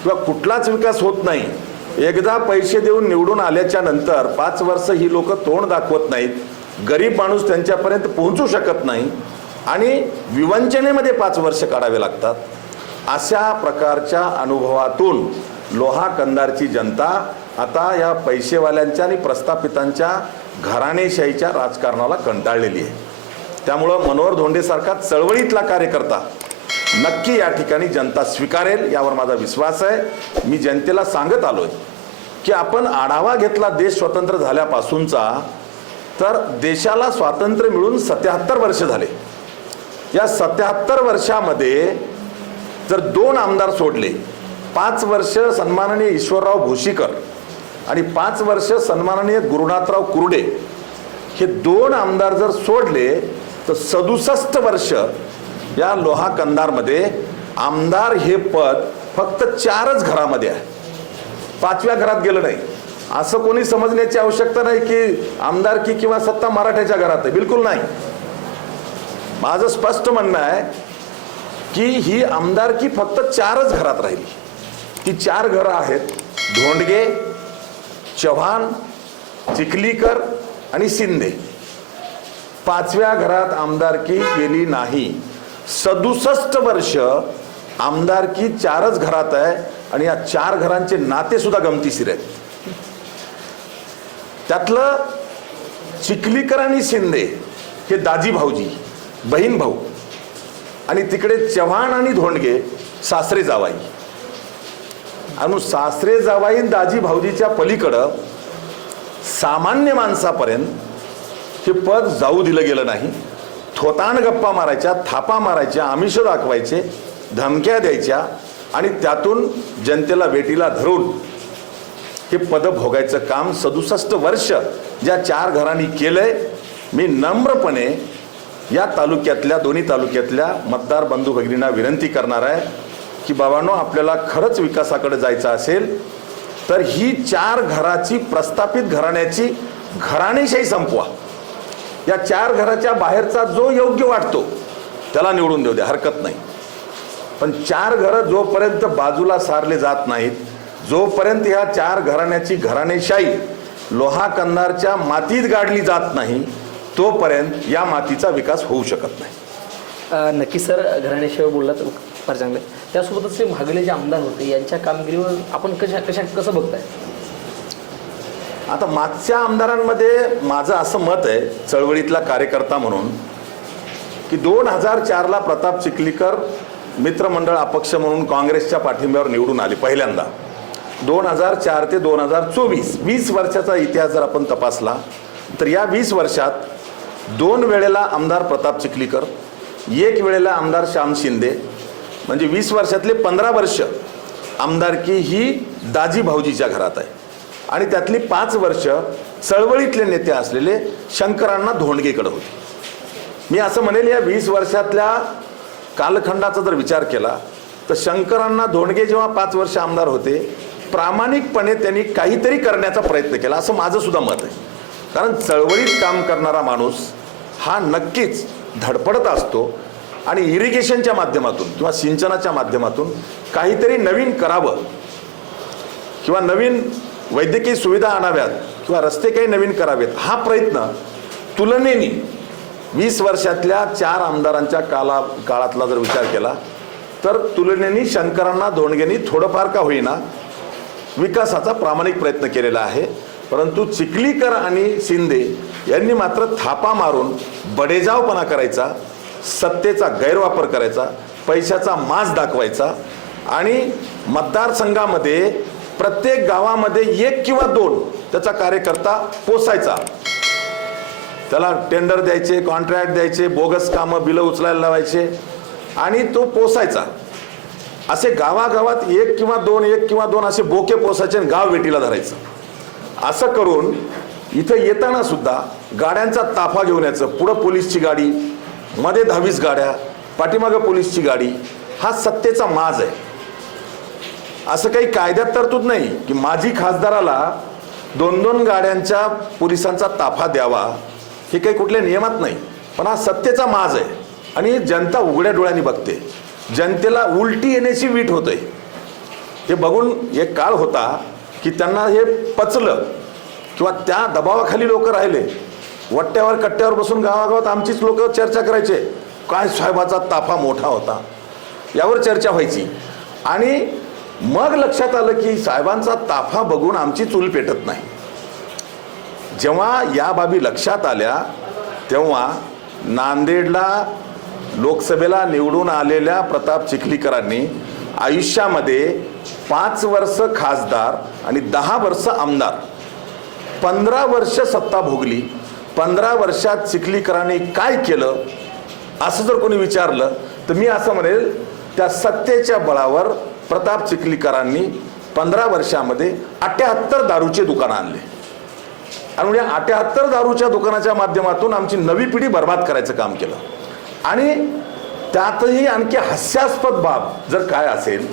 किंवा कुठलाच विकास होत नाही. एकदा पैसे देऊन निवडून आल्याच्या नंतर 5 वर्ष ही लोक तोंड दाखवत नाहीत. गरीब माणूस त्यांच्यापर्यंत पोहोचू शकत नाही आणि विवंचनेमध्ये 5 वर्ष काढावे लागतात. अशा प्रकारच्या अनुभवातून लोहा कंधारची जनता आता या पैसेवाल्यांच्या आणि प्रस्थापितांच्या घराणेशाहीच्या राजकारणाला कंटाळलेली आहे. त्यामुळं मनोहर धोंडेसारखा चळवळीतला कार्यकर्ता नक्की या ठिकाणी जनता स्वीकारेल, यावर माझा विश्वास आहे. मी जनतेला सांगत आलोय की आपण आढावा घेतला देश स्वतंत्र झाल्यापासूनचा, तर देशाला स्वातंत्र्य मिळून 77 वर्ष झाले. या 77 वर्षामध्ये जर 2 आमदार सोडले, 5 वर्ष सन्माननीय ईश्वरराव भोशीकर आणि 5 वर्ष सन्माननीय गुरुनाथराव कुर्डे, हे 2 आमदार जर सोडले तर 67 वर्ष या लोहा कंधारमध्ये आमदार हे पद फक्त 4च घरामध्ये आहे. 5व्या घरात गेलं नाही. असं कोणी समजण्याची आवश्यकता नाही की आमदारकी किंवा सत्ता मराठ्याच्या घरात आहे. बिलकुल नाही. माझं स्पष्ट म्हणणं आहे की ही आमदारकी फक्त 4च घरात राहिली. ती 4 घरं आहेत: धोंडगे, चव्हाण, चिखलीकर आणि शिंदे. 5व्या घरात आमदारकी गेली नाही. 67 वर्ष आमदारकी 4च घरात आहे. आणि या 4 घरांचे नाते सुद्धा गमतीशीर आहेत. त्यातलं चिखलीकर आणि शिंदे हे दाजी भाऊजी, बहीण भाऊ, आणि तिकडे चव्हाण आणि धोंडगे सासरे जावाई. आणि सासरे जावाई दाजी भाऊजीच्या पलीकडं सामान्य माणसापर्यंत हे पद जाऊ दिलं गेलं नाही. थोतांड गप्पा मारायच्या, थापा मारायच्या, आमिष दाखवायचे, धमक्या द्यायच्या आणि त्यातून जनतेला वेटीला धरून हे पद भोगायचं काम 67 वर्ष ज्या 4 घरांनी केलंय. मी नम्रपणे या तालुक्यातल्या, दोन्ही तालुक्यातल्या मतदार बंधू भगिनींना विनंती करणार आहे की बाबांनो, आपल्याला खरंच विकासाकडे जायचं असेल तर ही 4 घराची, प्रस्थापित घराण्याची घराणेशाही संपवा. या 4 घराच्या बाहेरचा जो योग्य वाटतो त्याला निवडून देऊ द्या, हरकत नाही. पण 4 घरं जोपर्यंत बाजूला सारले जात नाहीत, जोपर्यंत ह्या 4 घराण्याची घराणेशाही लोहा कंधारच्या मातीत गाडली जात नाही, तोपर्यंत या मातीचा विकास होऊ शकत नाही. नक्की सर, घराण्याशिवाय बोललात फार चांगलं. त्यासोबतच ते मागले जे आमदार होते यांच्या कामगिरीवर आपण कसं बघताय? आता मागच्या आमदारांमध्ये माझं असं मत आहे, चळवळीतला कार्यकर्ता म्हणून, की 2004ला प्रताप चिखलीकर मित्रमंडळ अपक्ष म्हणून काँग्रेसच्या पाठिंब्यावर निवडून आले पहिल्यांदा 2004 ते 2024 20 वर्षाचा इतिहास जर आपण तपासला तर या 20 वर्षात 2 वेळेला आमदार प्रताप चिखलीकर, 1 वेळेला आमदार श्याम शिंदे, म्हणजे 20 वर्षातले 15 वर्ष आमदारकी ही दाजी भाऊजीच्या घरात आहे आणि त्यातली 5 वर्ष चळवळीतले नेते असलेले शंकरांना धोंडगेकडे होते. मी असं म्हणेल या 20 वर्षातल्या कालखंडाचा जर विचार केला तर शंकरांना धोंडगे जेव्हा 5 वर्ष आमदार होते प्रामाणिकपणे त्यांनी काहीतरी करण्याचा प्रयत्न केला असं माझं सुद्धा मत आहे. कारण चळवळीत काम करणारा माणूस हा नक्कीच धडपडत असतो आणि इरिगेशनच्या माध्यमातून किंवा सिंचनाच्या माध्यमातून काहीतरी नवीन करावं किंवा नवीन वैद्यकीय सुविधा आणाव्यात किंवा रस्ते काही नवीन करावेत हा प्रयत्न तुलनेने 20 वर्षातल्या 4 आमदारांच्या काळातला जर विचार केला तर तुलनेने शंकरांना धोंडगेंनी थोडंफार का होईना विकासाचा प्रामाणिक प्रयत्न केलेला आहे. परंतु चिखलीकर आणि शिंदे यांनी मात्र थापा मारून बडेजावपणा करायचा, सत्तेचा गैरवापर करायचा, पैशाचा माज दाखवायचा आणि मतदारसंघामध्ये प्रत्येक गावामध्ये 1 किंवा 2 त्याचा कार्यकर्ता पोसायचा. त्याला टेंडर द्यायचे, कॉन्ट्रॅक्ट द्यायचे, बोगस कामं बिलं उचलायला लावायचे आणि तो पोसायचा. असे गावागावात 1 किंवा 2 असे बोके पोसायचे आणि गाव वेटीला धरायचं. असं करून इथं येताना सुद्धा गाड्यांचा ताफा घेऊन यायचं. पुढं पोलीसची गाडी, मध्ये 10-20 गाड्या, पाठीमागं पोलीसची गाडी. हा सत्तेचा माज आहे. असं काही कायद्यात तरतूद नाही की माजी खासदाराला 2-2 गाड्यांच्या पोलिसांचा ताफा द्यावा, हे काही कुठल्या नियमात नाही. पण हा सत्तेचा माज आहे आणि जनता उघड्या डोळ्यांनी बघते. जनतेला उलटी येण्याची वीट होते. हे बघून एक काळ होता की त्यांना हे पचलं किंवा त्या दबावाखाली लोक राहिले. वट्ट्यावर कट्ट्यावर बसून गावागावात आमचीच लोक चर्चा करायचे, काय साहेबाचा ताफा मोठा होता, यावर चर्चा व्हायची. आणि मग लक्षात आलं की साहेबांचा ताफा बघून आमची चूल पेटत नाही. जेव्हा या बाबी लक्षात आल्या तेव्हा नांदेडला लोकसभेला निवडून आलेल्या प्रताप चिखलीकरांनी आयुष्यामध्ये 5 वर्ष खासदार आणि 10 वर्ष आमदार, 15 वर्ष सत्ता भोगली. 15 वर्षात चिखलीकरांनी काय केलं असं जर कोणी विचारलं तर मी असं म्हणेल त्या सत्तेच्या बळावर प्रताप चिखलीकरांनी 15 वर्षामध्ये 78 दारूचे दुकानं आणले आणि म्हणजे 78 दारूच्या दुकानाच्या माध्यमातून आमची नवी पिढी बर्बाद करायचं काम केलं. आणि त्यातही आणखी हास्यास्पद बाब जर काय असेल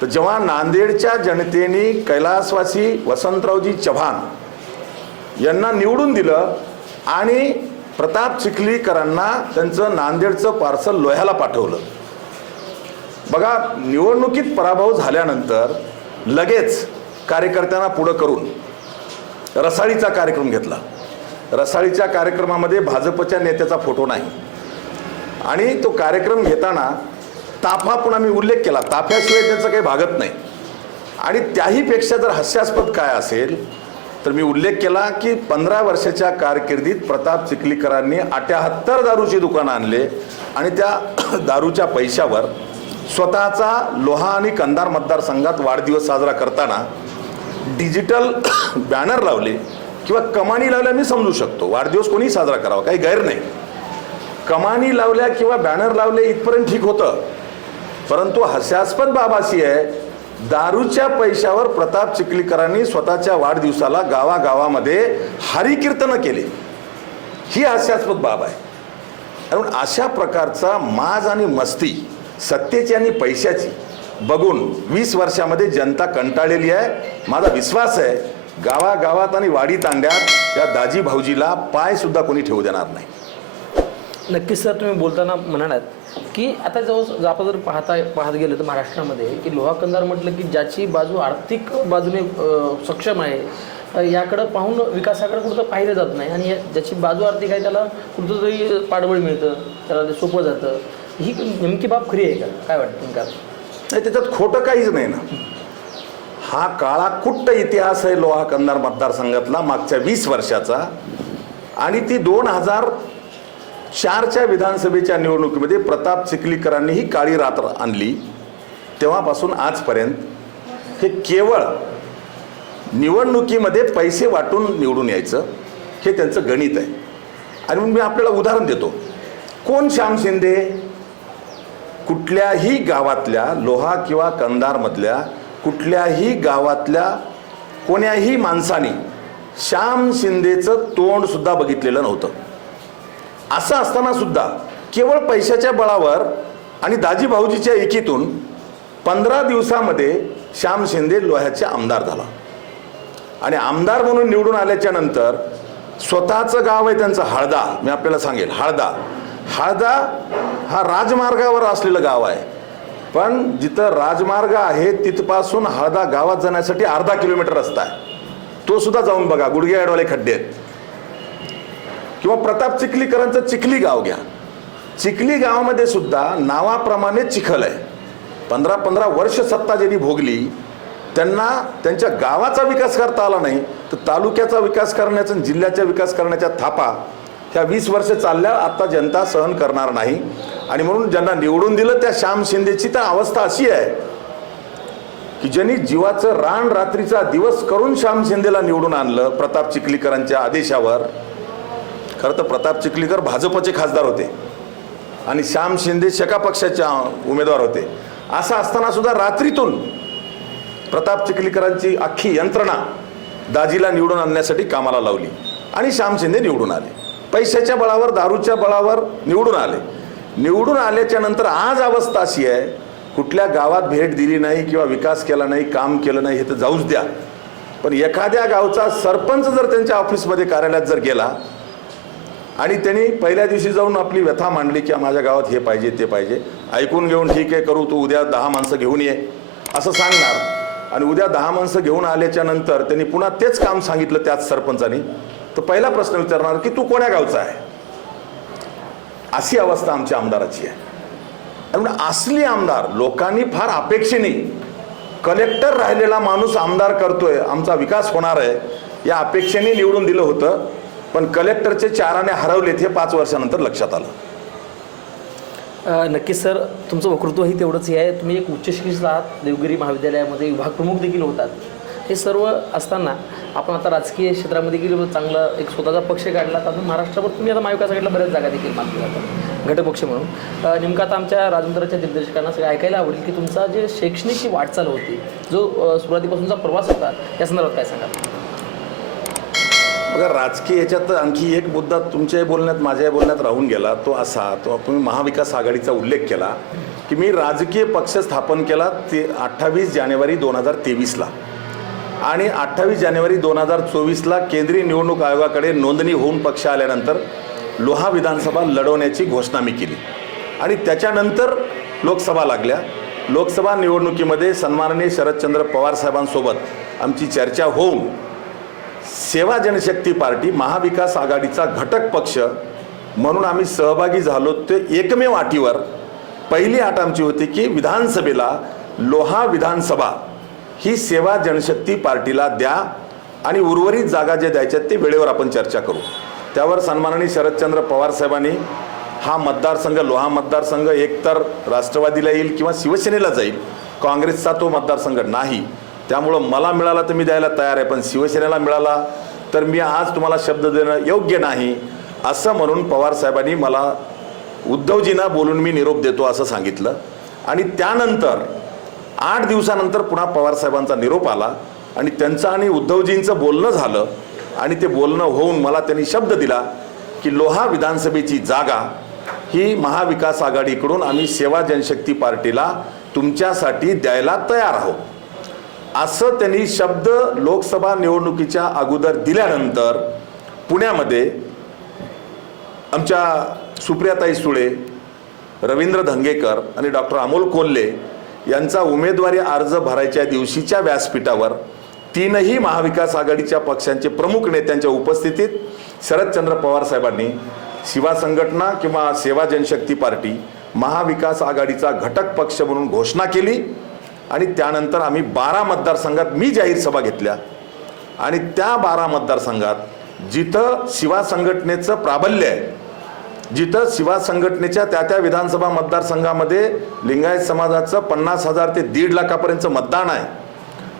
तर जेव्हा नांदेडच्या जनतेने कैलासवासी वसंतरावजी चव्हाण यांना निवडून दिलं आणि प्रताप चिखलीकरांना त्यांचं नांदेडचं पार्सल लोह्याला पाठवलं. बघा, निवडणुकीत पराभव झाल्यानंतर लगेच कार्यकर्त्यांना पुढं करून रसाळीचा कार्यक्रम घेतला. रसाळीच्या कार्यक्रमामध्ये भाजपच्या नेत्याचा फोटो नाही आणि तो कार्यक्रम घेताना ताफा पुन्हा मी उल्लेख केला, ताफ्याशिवाय त्याचं काही भागत नाही. आणि त्याहीपेक्षा जर हास्यास्पद काय असेल तर मी उल्लेख केला की 15 वर्षाच्या कारकिर्दीत प्रताप चिखलीकरांनी 78 दारूची दुकानं आणले आणि त्या दारूच्या पैशावर स्वतःचा लोहा आणि कंधार मतदारसंघात वाढदिवस साजरा करताना डिजिटल बॅनर लावले किंवा कमानी लावल्या मी समजू शकतो. वाढदिवस कोणी साजरा करावा, काही गैर नाही. कमानी लावल्या किंवा बॅनर लावले इथपर्यंत ठीक होतं. परंतु हास्यास्पद बाब अशी आहे, दारूच्या पैशावर प्रताप चिखलीकरांनी स्वतःच्या वाढदिवसाला गावागावामध्ये हरिकीर्तन केले. ही हास्यास्पद बाब आहे. कारण अशा प्रकारचा माज आणि मस्ती सत्तेची आणि पैशाची बघून 20 वर्षामध्ये जनता कंटाळलेली आहे. माझा विश्वास आहे गावागावात आणि वाडी तांड्यात त्या दाजी भाऊजीला पाय सुद्धा कोणी ठेवू देणार नाही. नक्कीच सर, तुम्ही बोलताना म्हणालात की आता जवळ आपण जर पाहत गेलं तर महाराष्ट्रामध्ये की लोहा कंधार म्हटलं की ज्याची बाजू आर्थिक बाजूने सक्षम आहे याकडं पाहून विकासाकडे कुठं पाहिलं जात नाही आणि ज्याची बाजू आर्थिक आहे त्याला कुठं तरी पाठबळ मिळतं, त्याला ते सोपं जातं. ही नेमकी बाब खरी आहे का, काय वाटतं तुमका? नाही, त्याच्यात खोटं काहीच नाही ना. हा काळाकुट्ट इतिहास आहे लोहा कंधार मतदारसंघातला मागच्या 20 वर्षाचा. आणि ती 4च्या विधानसभेच्या निवडणुकीमध्ये प्रताप चिखलीकरांनी ही काळी रात्र आणली. तेव्हापासून आजपर्यंत हे केवळ निवडणुकीमध्ये पैसे वाटून निवडून यायचं हे त्यांचं गणित आहे. आणि मग मी आपल्याला उदाहरण देतो. कोण श्याम शिंदे? कुठल्याही गावातल्या लोहा किंवा कंधारमधल्या कुठल्याही गावातल्या कोण्याही माणसाने श्याम शिंदेचं तोंड सुद्धा बघितलेलं नव्हतं. असं असताना सुद्धा केवळ पैशाच्या बळावर आणि दाजी भाऊजीच्या एकीतून 15 दिवसामध्ये श्याम शिंदे लोह्याचे आमदार झाला. आणि आमदार म्हणून निवडून आल्याच्या नंतर स्वतःचं गाव आहे त्यांचं हळदा. मी आपल्याला सांगेल, हळदा हा राजमार्गावर असलेलं गाव आहे. पण जिथं राजमार्ग आहे तिथपासून हळदा गावात जाण्यासाठी अर्धा किलोमीटर रस्ता आहे. तो सुद्धा जाऊन बघा, गुडघेआडवाले खड्डे आहेत. किंवा प्रताप चिखलीकरांचं चिखली गाव घ्या. चिखली गावामध्ये सुद्धा नावाप्रमाणे चिखल आहे. 15 वर्ष सत्ता ज्यांनी भोगली त्यांना त्यांच्या गावाचा विकास करता आला नाही, तर तालुक्याचा विकास करण्याचा, जिल्ह्याचा विकास करण्याच्या थापा ह्या 20 वर्ष चालल्या. आता जनता सहन करणार नाही. आणि म्हणून ज्यांना निवडून दिलं त्या श्याम शिंदेची तर अवस्था अशी आहे की ज्यांनी जीवाचं रान रात्रीचा दिवस करून श्याम शिंदेला निवडून आणलं प्रताप चिखलीकरांच्या आदेशावर. खरं तर प्रताप चिखलीकर भाजपचे खासदार होते आणि श्याम शिंदे शेका पक्षाचे उमेदवार होते. असं असताना सुद्धा रात्रीतून प्रताप चिखलीकरांची अख्खी यंत्रणा दाजीला निवडून आणण्यासाठी कामाला लावली आणि श्याम शिंदे निवडून आले. पैशाच्या बळावर, दारूच्या बळावर निवडून आले. निवडून आल्याच्या नंतर आज अवस्था अशी आहे, कुठल्या गावात भेट दिली नाही किंवा विकास केला नाही, काम केलं नाही, हे तर जाऊच द्या. पण एखाद्या गावचा सरपंच जर त्यांच्या ऑफिसमध्ये, कार्यालयात जर गेला आणि त्यांनी पहिल्या दिवशी जाऊन आपली व्यथा मांडली की माझ्या गावात हे पाहिजे ते पाहिजे, ऐकून घेऊन ठीक आहे करू, तू उद्या 10 माणसं घेऊन ये असं सांगणार. आणि उद्या 10 माणसं घेऊन आल्याच्या नंतर त्यांनी पुन्हा तेच काम सांगितलं त्याच सरपंचानी, तर पहिला प्रश्न विचारणार की तू कोण्या गावचा आहे. अशी अवस्था आमच्या आमदाराची आहे. त्यामुळे असली आमदार लोकांनी फार अपेक्षेने, कलेक्टर राहिलेला माणूस आमदार करतोय, आमचा विकास होणार आहे या अपेक्षेने निवडून दिलं होतं. पण कलेक्टरचे 4 आणे हरवलेत हे 5 वर्षानंतर लक्षात आलं. नक्कीच सर, तुमचं वक्तृत्वही तेवढंच हे आहे. तुम्ही एक उच्च शिक्षित आहात, देवगिरी महाविद्यालयामध्ये विभाग प्रमुख देखील होतात. हे सर्व असताना आपण आता राजकीय क्षेत्रामध्ये देखील चांगला एक स्वतःचा पक्ष काढला. तर महाराष्ट्रावर तुम्ही आता महाविकास आघाडीला बऱ्याच जागा देखील मानले जातात घटकपक्ष म्हणून. नेमकं आता आमच्या राजमुद्राच्या दिग्दर्शकांना सगळं ऐकायला आवडेल की तुमचा जे शैक्षणिक वाटचाल होती, जो सुरुवातीपासूनचा प्रवास होता, या संदर्भात काय सांगा. बघा, राजकीय याच्यात आणखी एक मुद्दा तुमच्याही बोलण्यात माझ्याही बोलण्यात राहून गेला. तो असा, तो तुम्ही महाविकास आघाडीचा उल्लेख केला की मी राजकीय पक्ष स्थापन केला 28 जानेवारी 2023ला आणि 28 जानेवारी 2024ला केंद्रीय निवडणूक आयोगाकडे नोंदणी होऊन पक्ष आल्यानंतर लोहा विधानसभा लढवण्याची घोषणा मी केली. आणि त्याच्यानंतर लोकसभा लागल्या. लोकसभा निवडणुकीमध्ये सन्माननीय शरदचंद्र पवार साहेबांसोबत आमची चर्चा होऊन सेवा जनशक्ती पार्टी महाविकास आघाडीचा घटक पक्ष म्हणून आम्ही सहभागी झालो. ते एकमेव अटीवर, पहिली अट आमची होती की विधानसभेला लोहा विधानसभा ही सेवा जनशक्ती पार्टीला द्या आणि उर्वरित जागा जे द्यायच्या ते वेळेवर आपण चर्चा करू. त्यावर सन्माननीय शरदचंद्र पवार साहेबांनी हा मतदारसंघ, लोहा मतदारसंघ एकतर राष्ट्रवादीला येईल किंवा शिवसेनेला जाईल, काँग्रेसचा तो मतदारसंघ नाही, त्यामुळं मला मिळाला तर मी द्यायला तयार आहे, पण शिवसेनेला मिळाला तर मी आज तुम्हाला शब्द देणं योग्य नाही असं म्हणून पवार साहेबांनी मला उद्धवजींना बोलून मी निरोप देतो असं सांगितलं. आणि त्यानंतर 8 दिवसानंतर पुन्हा पवार साहेबांचा निरोप आला आणि त्यांचं आणि उद्धवजींचं बोलणं झालं. आणि ते बोलणं होऊन मला त्यांनी शब्द दिला की लोहा विधानसभेची जागा ही महाविकास आघाडीकडून आम्ही सेवा जनशक्ती पार्टीला तुमच्यासाठी द्यायला तयार आहोत असं त्यांनी शब्द लोकसभा निवडणुकीच्या अगोदर दिल्यानंतर पुण्यामध्ये आमच्या सुप्रियाताई सुळे, रवींद्र धंगेकर आणि डॉक्टर अमोल कोल्हे यांचा उमेदवारी अर्ज भरायच्या दिवशीच्या व्यासपीठावर 3ही महाविकास आघाडीच्या पक्षांचे प्रमुख नेत्यांच्या उपस्थितीत शरदचंद्र पवार साहेबांनी शिवा संघटना किंवा सेवा जनशक्ती पार्टी महाविकास आघाडीचा घटक पक्ष म्हणून घोषणा केली. आणि त्यानंतर आम्ही 12 मतदारसंघात मी जाहीर सभा घेतल्या आणि त्या 12 मतदारसंघात जिथं शिवा संघटनेचं प्राबल्य आहे जिथं शिवा संघटनेच्या त्या विधानसभा मतदारसंघामध्ये लिंगायत समाजाचं 50,000 ते 1.5 लाखापर्यंतचं मतदान आहे,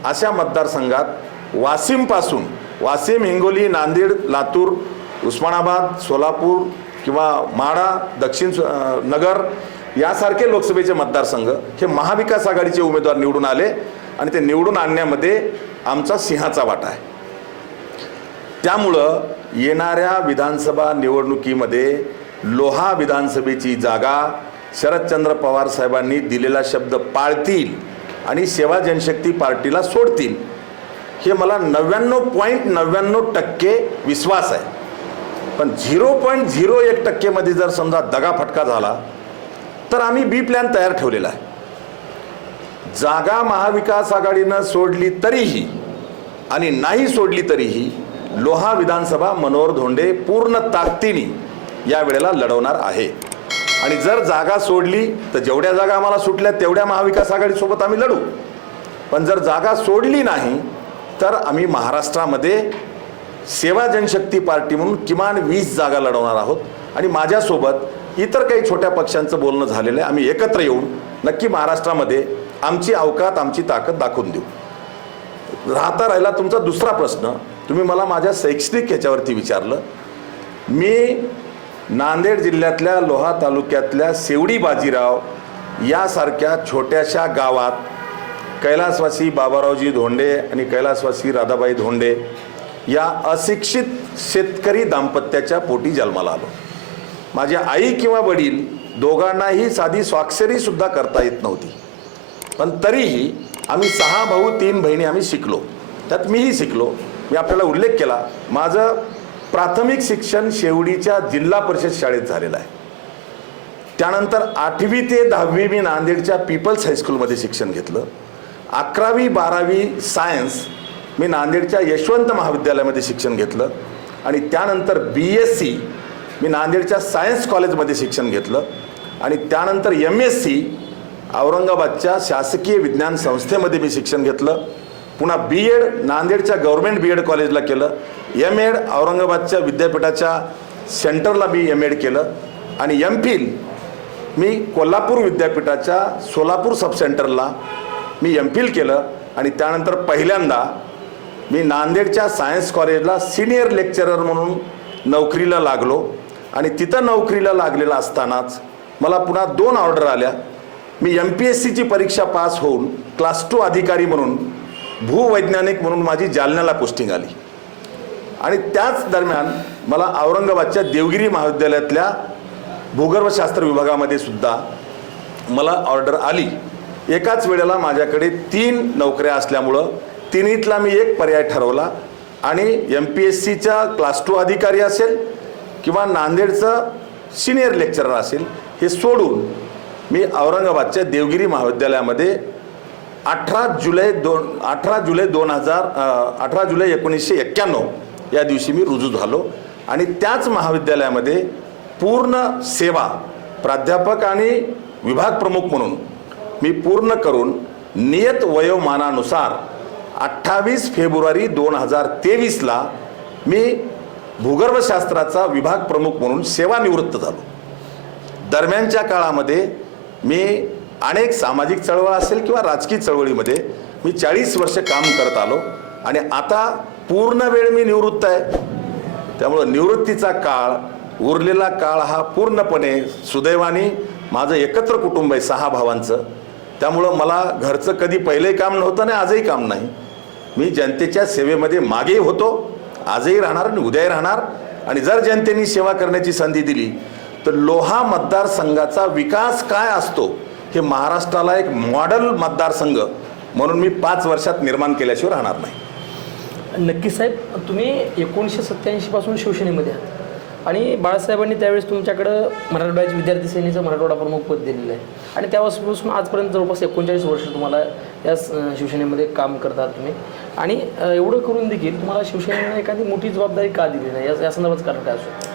अशा मतदारसंघात वाशिम, हिंगोली, नांदेड, लातूर, उस्मानाबाद, सोलापूर किंवा माढा, दक्षिण नगर यासारखे लोकसभेचे मतदारसंघ हे महाविकास आघाडीचे उमेदवार निवडून आले आणि ते निवडून आणण्यामध्ये आमचा सिंहाचा वाटा आहे. त्यामुळं येणाऱ्या विधानसभा निवडणुकीमध्ये लोहा विधानसभेची जागा शरदचंद्र पवार साहेबांनी दिलेला शब्द पाळतील आणि सेवा जनशक्ती पार्टीला सोडतील, हे मला 99.99% विश्वास आहे. पण 0.01% मध्ये जर समजा दगाफटका झाला तर आम्ही बी प्लॅन तयार ठेवलेला आहे. जागा महाविकास आघाडीनं सोडली तरीही आणि नाही सोडली तरीही लोहा विधानसभा मनोहर धोंडे पूर्ण ताकदीने या वेळेला लढवणार आहे. आणि जर जागा सोडली तर जेवढ्या जागा आम्हाला सुटल्या तेवढ्या महाविकास आघाडीसोबत आम्ही लढू. पण जर जागा सोडली नाही तर आम्ही महाराष्ट्रामध्ये सेवा जनशक्ती पार्टी म्हणून किमान 20 जागा लढवणार आहोत. आणि माझ्यासोबत इतर काही छोट्या पक्षांचं बोलणं झालेलं आहे. आम्ही एकत्र येऊन नक्की महाराष्ट्रामध्ये आमची अवकात, आमची ताकद दाखवून देऊ. राहिला तुमचा दुसरा प्रश्न, तुम्ही मला माझ्या शैक्षणिक ह्याच्यावरती विचारलं. मी नांदेड जिल्ह्यातल्या लोहा तालुक्यातल्या सेवडी बाजीराव यासारख्या छोट्याशा गावात कैलासवासी बाबारावजी धोंडे आणि कैलासवासी राधाबाई धोंडे या अशिक्षित शेतकरी दाम्पत्याच्या पोटी जन्माला आलो. माझे आई किंवा वडील दोघांनाही साधी स्वाक्षरी सुद्धा करता येत नव्हती. पण तरीही आम्ही 6 भाऊ 3 बहिणी आम्ही शिकलो. त्यात मीही शिकलो. मी आपल्याला उल्लेख केला, माझं प्राथमिक शिक्षण शेवडीच्या जिल्हा परिषद शाळेत झालेलं आहे. त्यानंतर 8वी ते 10वी मी नांदेडच्या पीपल्स हायस्कूलमध्ये शिक्षण घेतलं. 11वी 12वी सायन्स मी नांदेडच्या यशवंत महाविद्यालयामध्ये शिक्षण घेतलं. आणि त्यानंतर BSc मी नांदेडच्या सायन्स कॉलेजमध्ये शिक्षण घेतलं. आणि त्यानंतर MSc औरंगाबादच्या शासकीय विज्ञान संस्थेमध्ये मी शिक्षण घेतलं. पुन्हा B.Ed नांदेडच्या गव्हर्नमेंट B.Ed कॉलेजला केलं. M.Ed औरंगाबादच्या विद्यापीठाच्या सेंटरला मी M.Ed केलं. आणि M.Phil मी कोल्हापूर विद्यापीठाच्या सोलापूर सब सेंटरला मी M.Phil केलं. आणि त्यानंतर पहिल्यांदा मी नांदेडच्या सायन्स कॉलेजला सिनियर लेक्चरर म्हणून नोकरीला लागलो. आणि तिथं नोकरीला लागलेला असतानाच मला पुन्हा 2 ऑर्डर आल्या. मी MPSCची परीक्षा पास होऊन क्लास 2 अधिकारी म्हणून भूवैज्ञानिक म्हणून माझी जालन्याला पोस्टिंग आली. आणि त्याच दरम्यान मला औरंगाबादच्या देवगिरी महाविद्यालयातल्या भूगर्भशास्त्र विभागामध्ये सुद्धा मला ऑर्डर आली. एकाच वेळेला माझ्याकडे 3 नोकऱ्या असल्यामुळं तिन्हीतला मी एक पर्याय ठरवला. आणि MPSCचा क्लास 2 अधिकारी असेल किंवा नांदेडचं सिनियर लेक्चरर असेल हे सोडून मी औरंगाबादच्या देवगिरी महाविद्यालयामध्ये 18 जुलै 1991 या दिवशी मी रुजू झालो. आणि त्याच महाविद्यालयामध्ये पूर्ण सेवा प्राध्यापक आणि विभाग प्रमुख म्हणून मी पूर्ण करून नियत वयोमानानुसार 28 फेब्रुवारी 2023ला मी भूगर्भशास्त्राचा विभाग प्रमुख म्हणून सेवानिवृत्त झालो. दरम्यानच्या काळामध्ये मी अनेक सामाजिक चळवळ असेल किंवा राजकीय चळवळीमध्ये मी 40 वर्ष काम करत आलो. आणि आता पूर्ण वेळ मी निवृत्त आहे. त्यामुळं निवृत्तीचा काळ, उरलेला काळ हा पूर्णपणे सुदैवाने माझं एकत्र कुटुंब आहे 6 भावांचं. त्यामुळं मला घरचं कधी पहिलंही काम नव्हतं आणि आजही काम नाही. मी जनतेच्या सेवेमध्ये मागेही होतो, आजही राहणार आणि उद्याही राहणार. आणि जर जनतेने सेवा करण्याची संधी दिली तर लोहा मतदारसंघाचा विकास काय असतो हे महाराष्ट्राला एक मॉडेल मतदारसंघ म्हणून मी 5 वर्षात निर्माण केल्याशिवाय राहणार नाही. नक्कीच साहेब, तुम्ही 1987 पासून शिवसेनेमध्ये आहात आणि बाळासाहेबांनी त्यावेळेस तुमच्याकडं मराठवाड्याच्या विद्यार्थी सेनेचं मराठवाडा प्रमुख पद दिलेलं आहे. आणि त्यापासून आजपर्यंत जवळपास 39 वर्ष तुम्हाला या शिवसेनेमध्ये काम करतात तुम्ही. आणि एवढं करून देखील तुम्हाला शिवसेनेनं एखादी मोठी जबाबदारी का दिली नाही, या संदर्भात कारण काय असतो?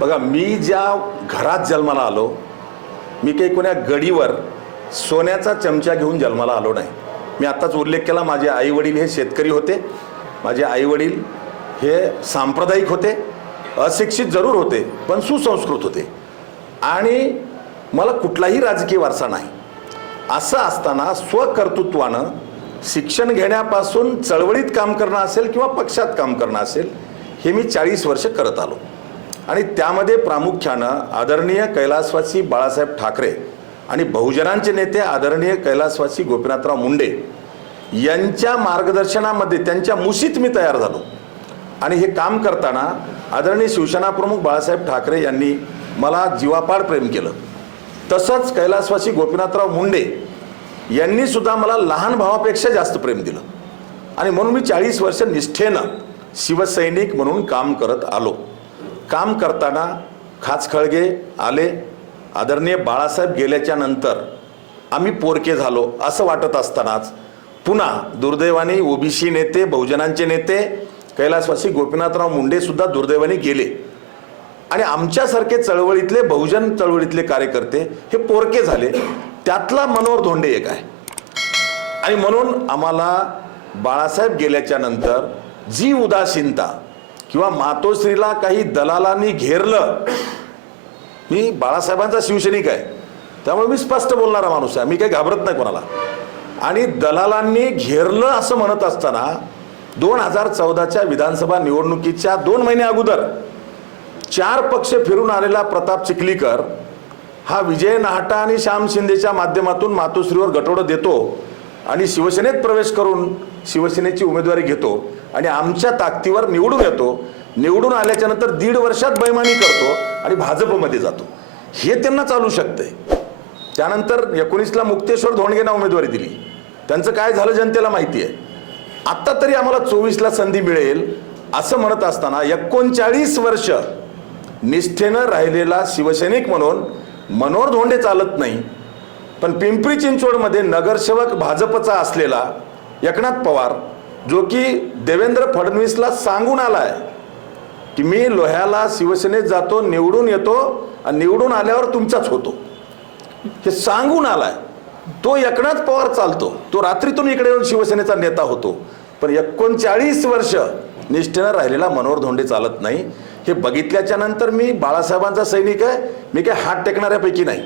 बघा, मी ज्या घरात जन्माला आलो, मी काही कोण्या गडीवर सोन्याचा चमचा घेऊन जन्माला आलो नाही. मी आत्ताच उल्लेख केला, माझे आई वडील हे शेतकरी होते. माझे आई वडील हे सांप्रदायिक होते. अशिक्षित जरूर होते पण सुसंस्कृत होते आणि मला कुठलाही राजकीय वारसा नाही. असं असताना स्वकर्तृत्वानं शिक्षण घेण्यापासून चळवळीत काम करणं असेल किंवा पक्षात काम करणं असेल हे मी 40 वर्ष करत आलो आणि त्यामध्ये प्रामुख्यानं आदरणीय कैलासवासी बाळासाहेब ठाकरे आणि बहुजनांचे नेते आदरणीय कैलासवासी गोपीनाथराव मुंडे यांच्या मार्गदर्शनामध्ये त्यांच्या मुशीत मी तयार झालो आणि हे काम करताना आदरणीय शिवसेना प्रमुख बाळासाहेब ठाकरे यांनी मला जीवापाड प्रेम केलं. तसंच कैलासवासी गोपीनाथराव मुंडे यांनी सुद्धा मला लहान भावापेक्षा जास्त प्रेम दिलं आणि म्हणून मी 40 वर्ष निष्ठेनं शिवसैनिक म्हणून काम करत आलो. काम करताना खाचखळगे आले, आदरणीय बाळासाहेब गेल्याच्या नंतर आम्ही पोरके झालो असं वाटत असतानाच पुन्हा दुर्दैवाने ओबीसी नेते बहुजनांचे नेते कैलासवासी गोपीनाथराव मुंडे सुद्धा दुर्दैवाने गेले आणि आमच्यासारखे चळवळीतले बहुजन चळवळीतले कार्यकर्ते हे पोरके झाले. त्यातला मनोहर धोंडे एक आहे आणि म्हणून आम्हाला बाळासाहेब गेल्याच्या नंतर जी उदासीनता किंवा मातोश्रीला काही दलालांनी घेरलं, मी बाळासाहेबांचा शिवसैनिक आहे त्यामुळे मी स्पष्ट बोलणारा माणूस आहे, मी काही घाबरत नाही कोणाला. आणि दलालांनी घेरलं असं म्हणत असताना 2014च्या विधानसभा निवडणुकीच्या 2 महिने अगोदर 4 पक्ष फिरून आलेला प्रताप चिखलीकर हा विजय नाहटा आणि श्याम शिंदेच्या माध्यमातून मातोश्रीवर गटोडं देतो आणि शिवसेनेत प्रवेश करून शिवसेनेची उमेदवारी घेतो आणि आमच्या ताकदीवर निवडून येतो. निवडून आल्याच्या नंतर 1.5 वर्षात बैमानी करतो आणि भाजपमध्ये जातो. हे त्यांना चालू शकतंय. त्यानंतर 19ला मुक्तेश्वर धोंडगेंना उमेदवारी दिली, त्यांचं काय झालं जनतेला माहिती आहे. आत्ता तरी आम्हाला 24ला संधी मिळेल असं म्हणत असताना 39 वर्ष निष्ठेनं राहिलेला शिवसैनिक म्हणून मनोहर धोंडे चालत नाही, पण पिंपरी चिंचवडमध्ये नगरसेवक भाजपचा असलेला एकनाथ पवार जो की देवेंद्र फडणवीसला सांगून आलाय की मी लोह्याला शिवसेनेत जातो, निवडून येतो आणि निवडून आल्यावर तुमचाच होतो, हे सांगून आलाय. तो एकनाथ पवार चालतो, तो रात्रीतून इकडे येऊन शिवसेनेचा नेता होतो. पण 39 वर्ष निष्ठेनं राहिलेला मनोहर धोंडे चालत नाही. हे बघितल्याच्या नंतर मी बाळासाहेबांचा सैनिक आहे, मी काय हात टेकणाऱ्यापैकी नाही.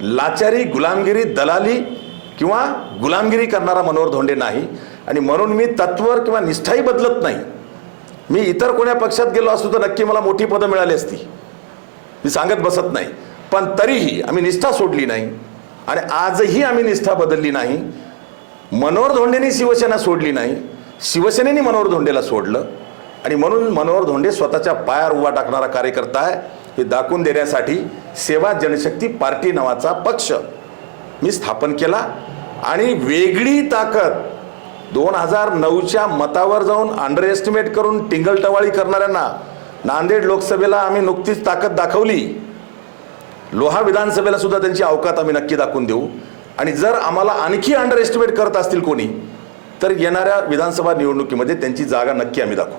लाचारी, गुलामगिरी, दलाली किंवा गुलामगिरी करणारा मनोहर धोंडे नाही आणि म्हणून मी तत्वर किंवा निष्ठाही बदलत नाही. मी इतर कोण्या पक्षात गेलो असतो तर नक्की मला मोठी पदं मिळाली असती, मी सांगत बसत नाही. पण तरीही आम्ही निष्ठा सोडली नाही आणि आजही आम्ही निष्ठा बदलली नाही. मनोहर धोंडेंनी शिवसेना सोडली नाही, शिवसेनेने मनोहर धोंडेला सोडलं आणि म्हणून मनोहर धोंडे स्वतःच्या पायावर उभा टाकणारा कार्यकर्ता आहे हे दाखवून देण्यासाठी सेवा जनशक्ती पार्टी नावाचा पक्ष मी स्थापन केला आणि वेगळी ताकद 2009च्या मतावर जाऊन अंडर एस्टिमेट करून टिंगलटवाळी करणाऱ्यांना नांदेड लोकसभेला आम्ही नुकतीच ताकद दाखवली. लोहा विधानसभेला सुद्धा त्यांची अवकात आम्ही नक्की दाखवून देऊ आणि जर आम्हाला आणखी अंडर एस्टिमेट करत असतील कोणी तर येणाऱ्या विधानसभा निवडणुकीमध्ये त्यांची जागा नक्की आम्ही दाखवू.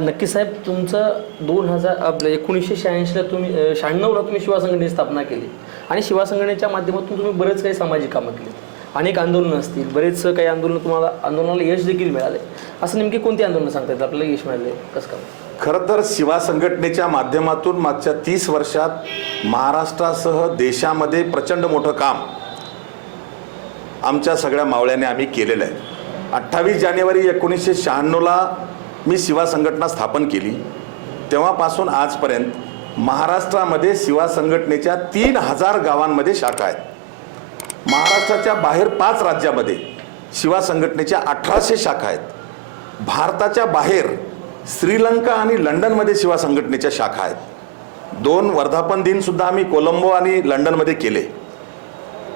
नक्की साहेब, तुमचं 1986ला तुम्ही 96ला तुम्ही शिवा संघटनेची स्थापना केली आणि शिवा संघटनेच्या माध्यमातून तुम्ही बरेच काही सामाजिक कामं केली, अनेक आंदोलनं असतील, बरेच काही आंदोलन तुम्हाला आंदोलनाला यश देखील मिळाले. असं नेमकी कोणती आंदोलनं सांगता येतात आपल्याला यश मिळाले कसं काय? खरं तर शिवा संघटनेच्या माध्यमातून मागच्या 30 वर्षात महाराष्ट्रासह देशामध्ये प्रचंड मोठं काम आमच्या सगळ्या मावळ्याने आम्ही केलेलं आहे. 28 जानेवारी 1996ला मी शिवा संघटना स्थापन केली. तेव्हापासून आजपर्यंत महाराष्ट्रामध्ये शिवा संघटनेच्या 3000 गावांमध्ये शाखा आहेत. महाराष्ट्राच्या बाहेर 5 राज्यामध्ये शिवा संघटनेच्या 1800 शाखा आहेत. भारताच्या बाहेर श्रीलंका आणि लंडनमध्ये शिवा संघटनेच्या शाखा आहेत. 2 वर्धापन दिन सुद्धा आम्ही कोलंबो आणि लंडनमध्ये केले.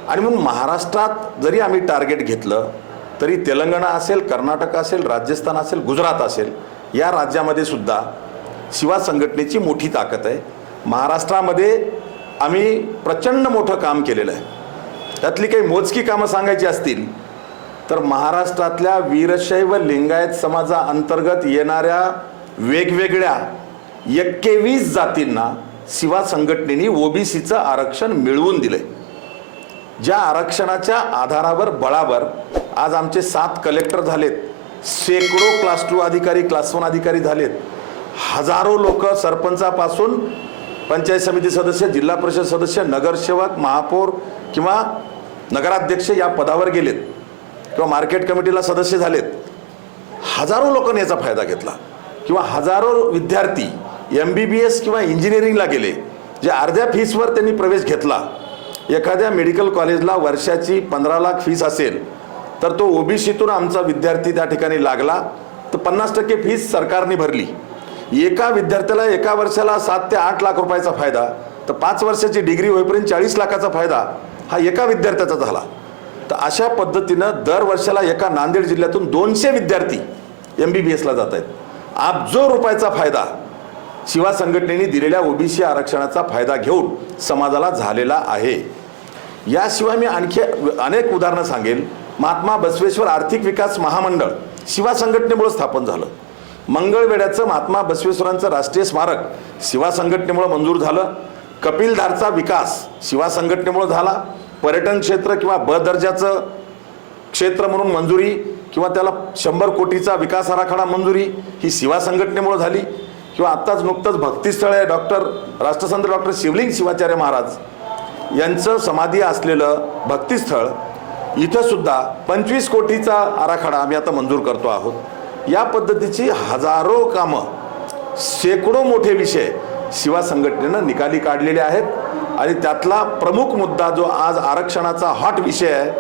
आणि म्हणून महाराष्ट्रात जरी आम्ही टार्गेट घेतलं तरी तेलंगणा असेल, कर्नाटक असेल, राजस्थान असेल, गुजरात असेल, या राज्यामध्ये सुद्धा शिवा संघटनेची मोठी ताकद आहे. महाराष्ट्रामध्ये आम्ही प्रचंड मोठं काम केलेलं आहे. त्यातली काही मोजकी कामं सांगायची असतील तर महाराष्ट्रातल्या वीरशैव लिंगायत समाजाअंतर्गत येणाऱ्या वेगवेगळ्या 21 जातींना शिवा संघटनेने ओबीसीचं आरक्षण मिळवून दिले. ज्या आरक्षणाच्या आधारावर बळावर आज आमचे 7 कलेक्टर झालेत, शेकडो क्लास 2 अधिकारी, क्लास 1 अधिकारी झालेत, हजारो लोक सरपंचापासून पंचायत समिती सदस्य, जिल्हा परिषद सदस्य, नगरसेवक, महापौर किंवा नगराध्यक्ष या पदावर गेलेत किंवा मार्केट कमिटीला सदस्य झालेत. हजारो लोकांनी याचा फायदा घेतला. किंवा हजारो विद्यार्थी MBBS किंवा इंजिनिअरिंगला गेले, जे अर्ध्या फीसवर त्यांनी प्रवेश घेतला. एखाद्या मेडिकल कॉलेजला वर्षाची 15 लाख फीस असेल तर तो OBCतून आमचा विद्यार्थी त्या ठिकाणी लागला तर 50% फीस सरकारने भरली. एका विद्यार्थ्याला एका वर्षाला 7 ते 8 लाख रुपयाचा फायदा, तर 5 वर्षाची डिग्री होईपर्यंत 40 लाखाचा फायदा हा एका विद्यार्थ्याचा झाला. तर अशा पद्धतीनं दर वर्षाला एका नांदेड जिल्ह्यातून 200 विद्यार्थी MBBSला जात आहेत. अब्जो रुपयाचा फायदा शिवा संघटनेने दिलेल्या OBC आरक्षणाचा फायदा घेऊन समाजाला झालेला आहे. याशिवाय मी आणखी अनेक उदाहरणं सांगेल. महात्मा बसवेश्वर आर्थिक विकास महामंडळ शिवा संघटनेमुळे स्थापन झालं. मंगळवेढ्याचं महात्मा बसवेश्वरांचं राष्ट्रीय स्मारक शिवा संघटनेमुळे मंजूर झालं. कपिलधारचा विकास शिवा संघटनेमुळे झाला. पर्यटन क्षेत्र किंवा ब दर्जाचं क्षेत्र म्हणून मंजुरी किंवा त्याला 100 कोटीचा विकास आराखडा मंजुरी ही शिवा संघटनेमुळे झाली. किंवा आत्ताच नुकतंच भक्तिस्थळ आहे राष्ट्रसंत डॉक्टर शिवलिंग शिवाचार्य महाराज यांचं समाधी असलेलं भक्तिस्थळ, इथं सुद्धा 25 कोटीचा आराखडा आम्ही आता मंजूर करतो आहोत. या पद्धतीची हजारो कामं, शेकडो मोठे विषय शिवा संघटनेनं निकाली काढलेले आहेत. आणि त्यातला प्रमुख मुद्दा जो आज आरक्षणाचा हॉट विषय आहे,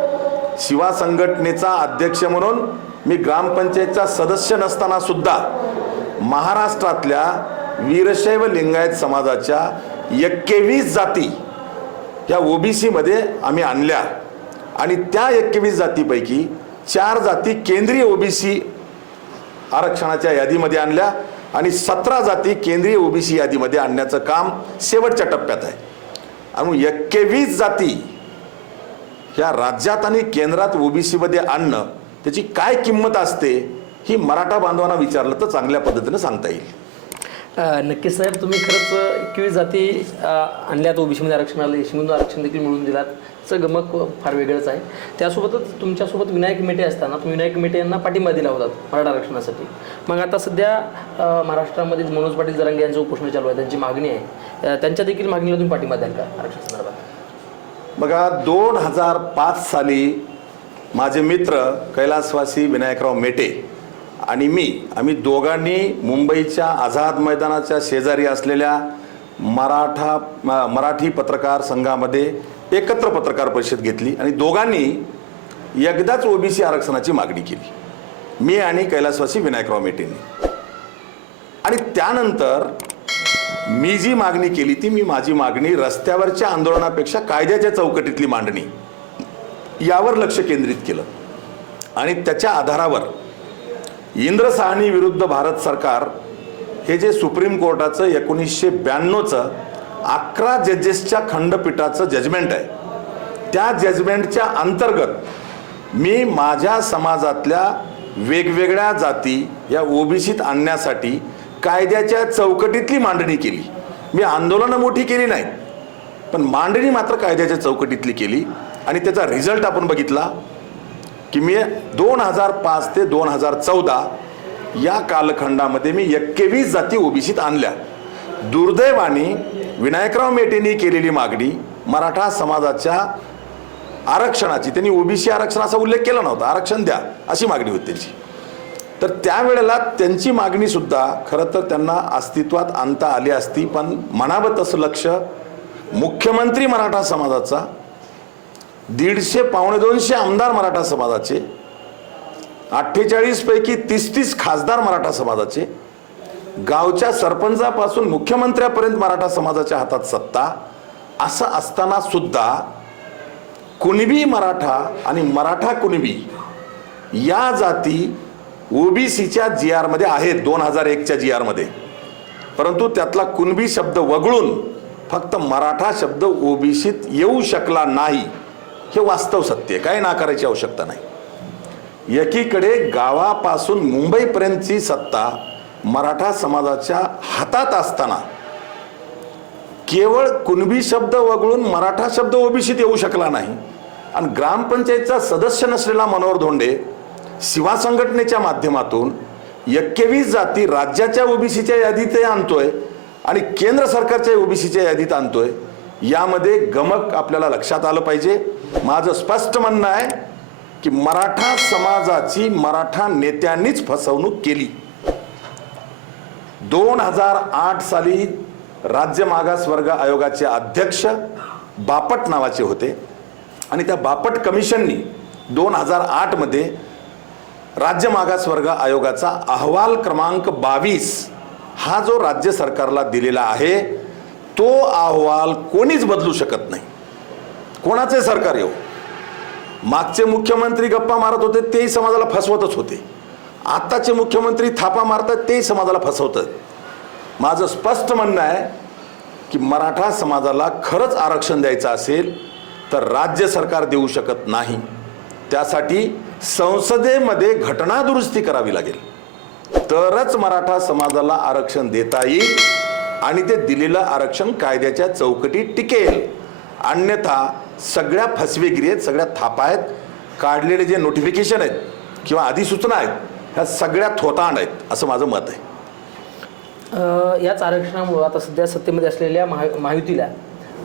शिवा संघटनेचा अध्यक्ष म्हणून मी ग्रामपंचायतचा सदस्य नसताना सुद्धा महाराष्ट्रातल्या वीरशैव लिंगायत समाजाच्या 21 जाती या OBC मध्ये आम्ही आणल्या. आणि त्या 21 जातीपैकी 4 जाती केंद्रीय OBC आरक्षणाच्या यादीमध्ये आणल्या आणि 17 जाती केंद्रीय OBC यादीमध्ये आणण्याचं काम शेवटच्या टप्प्यात आहे. आणि 21 जाती ह्या राज्यात आणि केंद्रात OBC मध्ये आणणं त्याची काय किंमत असते ही मराठा बांधवांना विचारलं तर चांगल्या पद्धतीने सांगता येईल. नक्कीच साहेब, तुम्ही खरंच 21 जाती आणल्यात OBC मध्ये आरक्षणाला, एससीमधून आरक्षण देखील मिळवून दिलात. त्याचं गमक फार वेगळंच आहे. त्यासोबतच तुमच्यासोबत विनायक मेटे असताना तुम्ही विनायक मेटे यांना पाठिंबा दिला होता मराठा आरक्षणासाठी. मग आता सध्या महाराष्ट्रामध्ये मनोज पाटील जरांगे यांचं उपोषण चालू आहे, त्यांची मागणी आहे, त्यांच्या देखील मागणीला तुम्ही पाठिंबा द्याल का आरक्षणासंदर्भात? बघा, 2005 साली माझे मित्र कैलासवासी विनायकराव मेटे आणि आम्ही दोघांनी मुंबईच्या आझाद मैदानाच्या शेजारी असलेल्या मराठी पत्रकार संघामध्ये एकत्र पत्रकार परिषद घेतली आणि दोघांनी एकदाच OBC आरक्षणाची मागणी केली, मी आणि कैलासवासी विनायकराव मेटेंनी. आणि त्यानंतर मी जी मागणी केली ती माझी मागणी रस्त्यावरच्या आंदोलनापेक्षा कायद्याच्या चौकटीतली मांडणी यावर लक्ष केंद्रित केलं. आणि त्याच्या आधारावर इंद्र साहनी विरुद्ध भारत सरकार हे जे सुप्रीम कोर्टाचं 1992चं 11 जजेसच्या खंडपीठाचं जजमेंट आहे, त्या जजमेंटच्या अंतर्गत मी माझ्या समाजातल्या वेगवेगळ्या जाती या OBCत आणण्यासाठी कायद्याच्या चौकटीतली मांडणी केली. मी आंदोलनं मोठी केली नाहीत, पण मांडणी मात्र कायद्याच्या चौकटीतली केली. आणि त्याचा रिझल्ट आपण बघितला की मी 2005 ते 2014 या कालखंडामध्ये मी 21 जाती OBCत आणल्या. दुर्दैवाने विनायकराव मेटेंनी केलेली मागणी मराठा समाजाच्या आरक्षणाची, त्यांनी OBC आरक्षणाचा उल्लेख केला नव्हता, आरक्षण द्या अशी मागणी होती त्यांची. तर त्यावेळेला त्यांची मागणी सुद्धा खरं तर त्यांना अस्तित्वात आणता आली असती, पण म्हणावं तसं लक्ष मुख्यमंत्री मराठा समाजाचा, 150 पावणे 200 आमदार मराठा समाजाचे, 48 पैकी 30 खासदार मराठा समाजाचे, गावच्या सरपंचापासून मुख्यमंत्र्यापर्यंत मराठा समाजाच्या हातात सत्ता, असं असताना सुद्धा कुणबी मराठा आणि मराठा कुणबी या जाती OBCच्या GR मध्ये आहेत 2001च्या GR मध्ये, परंतु त्यातला कुणबी शब्द वगळून फक्त मराठा शब्द OBCत येऊ शकला नाही. हे वास्तव सत्य आहे, काय नाकारायची आवश्यकता नाही. एकीकडे गावापासून मुंबईपर्यंतची सत्ता मराठा समाजाच्या हातात असताना केवळ कुणबी शब्द वगळून मराठा शब्द OBCत येऊ शकला नाही. आणि ग्रामपंचायतचा सदस्य नसलेला मनोहर धोंडे शिवा संघटनेच्या माध्यमातून 21 जाती राज्याच्या ओबीसीच्या यादीत आणतोय आणि केंद्र सरकारच्या ओबीसीच्या यादीत आणतोय, यामध्ये गमक आपल्याला लक्षात आलं पाहिजे. माझं स्पष्ट म्हणणं आहे की मराठा समाजाची मराठा नेत्यांनीच फसवणूक केली. 2008 साली राज्य मागासवर्ग आयोगाचे अध्यक्ष बापट नावाचे होते आणि त्या बापट कमिशननी 2008 मध्ये राज्य मागासवर्ग आयोगाचा अहवाल क्रमांक 22 हा जो राज्य सरकारला दिलेला आहे, तो अहवाल कोणीच बदलू शकत नाही. कोणाचे सरकार येऊ, मागचे मुख्यमंत्री गप्पा मारत होते तेही समाजाला फसवतच होते, आत्ताचे मुख्यमंत्री थापा मारतात तेही समाजाला फसवतात. माझं स्पष्ट म्हणणं आहे की मराठा समाजाला खरंच आरक्षण द्यायचं असेल तर राज्य सरकार देऊ शकत नाही. त्यासाठी संसदेमध्ये घटना दुरुस्ती करावी लागेल, तरच मराठा समाजाला आरक्षण देता येईल आणि ते दिलेलं आरक्षण कायद्याच्या चौकटीत टिकेल. अन्यथा सगळ्या फसवेगिरी आहेत, सगळ्या थापा आहेत, काढलेले जे नोटिफिकेशन आहेत किंवा अधिसूचना आहेत, ह्या सगळ्या थोतांड आहेत असं माझं मत आहे. याच आरक्षणामुळे आता सध्या सत्तेमध्ये असलेल्या महायुतीला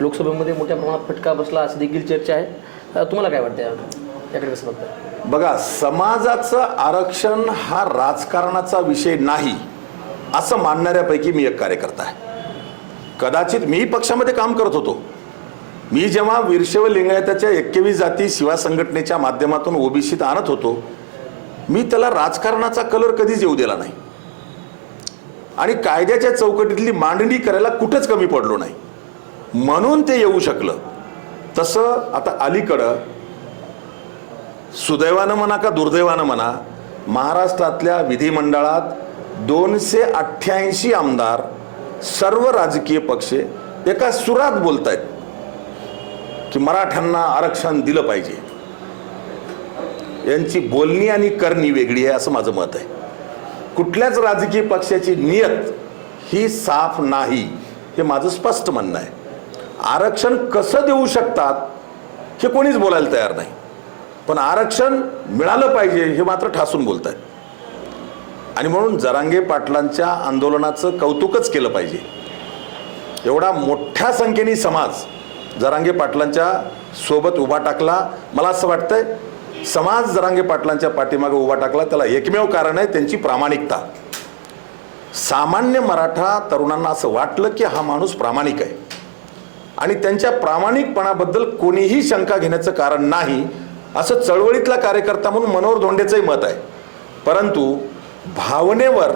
लोकसभेमध्ये मोठ्या प्रमाणात फटका बसला अशी देखील चर्चा आहे. तुम्हाला काय वाटतं याकडे कसं बघताय? बघा, समाजाचं आरक्षण हा राजकारणाचा विषय नाही असं मानणाऱ्यापैकी मी एक कार्यकर्ता आहे. कदाचित मी पक्षामध्ये काम करत होतो. मी जेव्हा वीरशैव लिंगायताच्या 21 जाती शिवा संघटनेच्या माध्यमातून ओबीसीत आणत होतो, मी त्याला राजकारणाचा कलर कधीच येऊ दिला नाही आणि कायद्याच्या चौकटीतली मांडणी करायला कुठंच कमी पडलो नाही, म्हणून ते येऊ शकलं. तसं आता अलीकडं सुदैवानं म्हणा का दुर्दैवानं म्हणा, महाराष्ट्रातल्या विधिमंडळात 288 आमदार, सर्व राजकीय पक्ष एका सुरात बोलतायत की मराठ्यांना आरक्षण दिलं पाहिजे. यांची बोलणी आणि करणी वेगळी आहे असं माझं मत आहे. कुठल्याच राजकीय पक्षाची नियत ही साफ नाही, हे माझं स्पष्ट म्हणणं आहे. आरक्षण कसं देऊ शकतात हे कोणीच बोलायला तयार नाही, पण आरक्षण मिळालं पाहिजे हे मात्र ठासून बोलत आहेत. आणि म्हणून जरांगे पाटलांच्या आंदोलनाचं कौतुकच केलं पाहिजे. एवढा मोठ्या संख्येने समाज जरांगे पाटलांच्या सोबत उभा टाकला. मला असं वाटतंय समाज जरांगे पाटलांच्या पाठीमागे उभा टाकला, त्याला एकमेव कारण आहे त्यांची प्रामाणिकता. सामान्य मराठा तरुणांना असं वाटलं की हा माणूस प्रामाणिक आहे आणि त्यांच्या प्रामाणिकपणाबद्दल कोणीही शंका घेण्याचं कारण नाही असं चळवळीतला कार्यकर्ता म्हणून मनोहर धोंडेचंही मत आहे. परंतु भावनेवर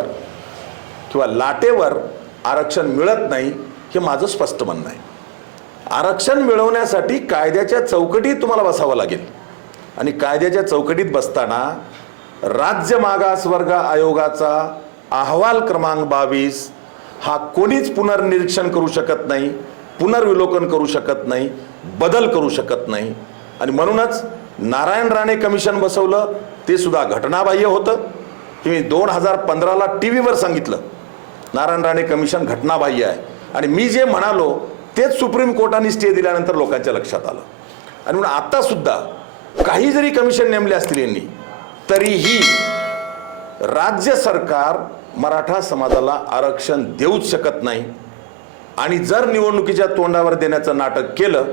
किंवा लाटेवर आरक्षण मिळत नाही हे माझं स्पष्ट म्हणणं आहे. आरक्षण मिळवण्यासाठी कायद्याच्या चौकटीत तुम्हाला बसावं लागेल आणि कायद्याच्या चौकटीत बसताना राज्य मागासवर्ग आयोगाचा अहवाल क्रमांक 22 हा कोणीच पुनर्निरीक्षण करू शकत नाही, पुनर्विलोकन करू शकत नाही, बदल करू शकत नाही. आणि म्हणूनच नारायण राणे कमिशन बसवलं, ते सुद्धा घटनाबाह्य होतं. हे मी 2015ला TV वर सांगितलं, नारायण राणे कमिशन घटनाबाह्य आहे. आणि मी जे म्हणालो तेच सुप्रीम कोर्टाने स्टे दिल्यानंतर लोकांच्या लक्षात आलं. आणि म्हणून आता सुद्धा काही जरी कमिशन नेमले असतील यांनी, तरीही राज्य सरकार मराठा समाजाला आरक्षण देऊच शकत नाही. आणि जर निवडणुकीच्या तोंडावर देण्याचं नाटक केलं